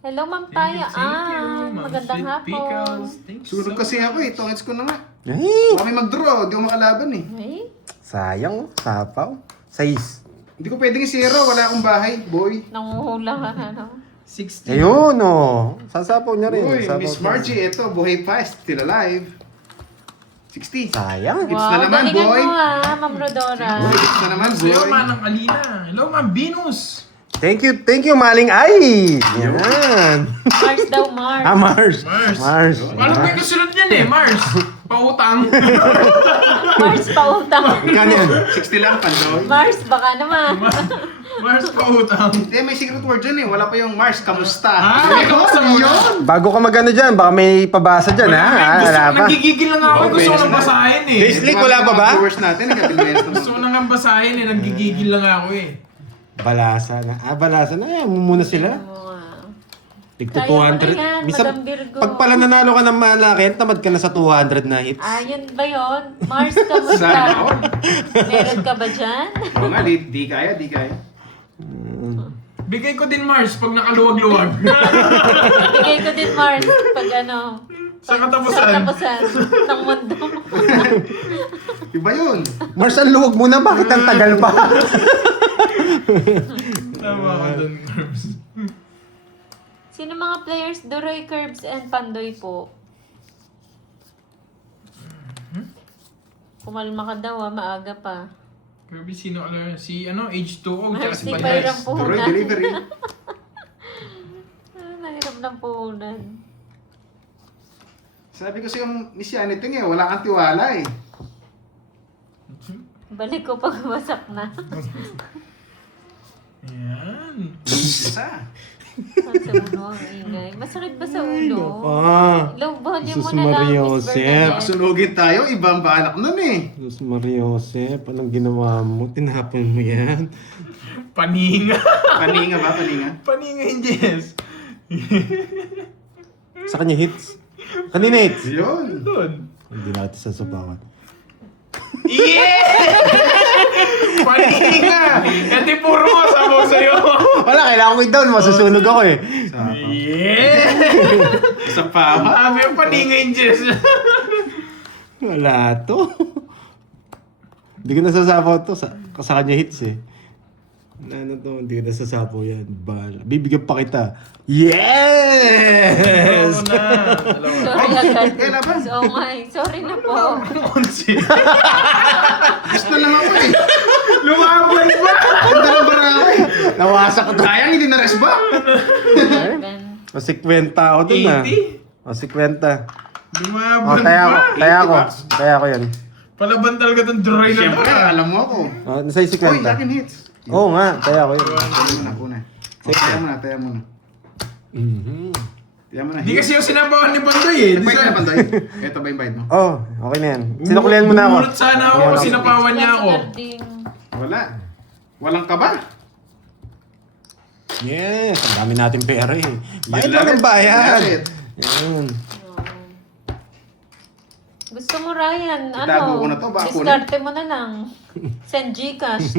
Hello, Ma'am Taya. Magandang hapon. Sunod kasi ako eh. Tongits ko na nga. Ay, Baka may mag-draw. Di ko makalaban eh. Ay, sayang. Sapaw. Sais. Hindi ko pwedeng i-zero. Wala akong bahay, boy. nanguhula ka na, no? 60. Ayun oh. Sasapaw niya rin. Uy, Sasapaw Miss niya. Margie, eto. Buhay pa. Still alive. 60. Sayang. Hits na naman, galingan boy. mo ha, Ma'am Rodora. Uy, hits na naman, Sa'yo, boy. Manang Alina. Hello, Ma'am Venus. Thank you, Maling Ay. Yan. Mars daw, Mars. Mars. Mars. Mars. Paano ba yung kasunod yan eh? Mars. Pautang. Mars pa utang. Kano yan? 60 lang, Pandoy. Mars, baka naman. Mars pa utang. Hindi, may secret word dyan eh. Wala pa yung Mars, kamusta? Ah, kamusta mo Yun! Bago ka magano dyan, baka may pabasa dyan, ha? Wala pa. Nagigigil lang ako. Oh, Gusto ko beses nang na. basahin eh. Guys, Slick, wala pa ba? Mga viewers natin, nagkabilis Gusto ko nang basahin eh. Nagigigil lang ako eh. Balasa na. Balasa na. Ayaw mo muna sila. Oo nga. Tigto Kaya mo na 200. yan, Minsan, Madam Virgo. pag pala nanalo ka ng malaki, tamad ka na sa 200 na hits. Ah, yun ba yun? Mars, kamusta? Sana all. Meron ka ba dyan? Oo nga, di kaya, di kaya. Bigay ko din Mars pag nakaluwag-luwag. Bigay ko din Mars pag ano, Sa katapusan. sa katapusan ng mundo. Iba yun. Mars, ang luwag mo na. Bakit ang tagal pa? Tama ka dun, Curbs. Sino mga players? Duroy, Curbs, and Pandoy po. Kumalma ka daw maaga pa. Kirby, sino alam? Si ano, H2O, tsaka si Si Bayas. Bayram po. Duroy delivery. Nahirap ng puhunan. Sabi ko sa'yo, Miss Yaniting eh, wala kang tiwala eh. Balik ko pag wasak na. Ayan. Isa. Ang sa ulo, ang ingay. Masakit ba sa ulo? Low volume mo Sus na lang, Maria Miss Joseph. Bernadette. Sunugin tayo, ibang balak nun eh. Diyos Maria Joseph, anong ginawa mo? Tinapon mo yan. Paninga. Paninga ba, paninga? Paninga yung Jess. Sa kanya hits. Kanina hits. Yun. Doon. Hindi natin sasabawan. Yeah! Paninga! Ito puro ko sabaw sa'yo. Wala, kailangan ko i-down. Masusunog ako eh. Yeah! Sa pawa. Sabi yung paninga yung Jess. Wala to. Hindi ko nasasabaw to. Sa kanya hits eh. Ano to? Hindi ko nasasabaw yan. Bibigyan pa kita. Yes! Oo na. Alam mo. Sorry agad. Kaya laban. Oh my, sorry na po. Onsi. Gusto lang ako eh. Lumaban ba? Ganda ng bara ako eh. Nawasak ko to. Sayang hindi na-rest ba? Ben. O 50 ako dun ah. 80? O 50. Lumaban O taya ko. ba? Taya ko yan. Palabantal ka tong droid na to. Siyempre, alam mo ako. O, nasa Uy, 50. akin hits. Oo nga, taya ko yan. Taya mo na, kuna. Taya mo na. Mhm. Taya mo na. Di kasi yung sinabawan ni Pandoy eh. Ito ba yung Pandoy? Ito ba yung bite mo? Oh, okay na yan. Sinukulihan mo na ako. Bumunot sana ako kasi sinapawan niya ako. Garding. Wala. Walang kaba. Yes, ang dami natin pera eh. Bayad Yun lang lang. ng bayad. Bayad. Yan. Gusto mo, Ryan, Itago ko ano? na to, baka kunin. Diskarte mo na lang. Send Gcash.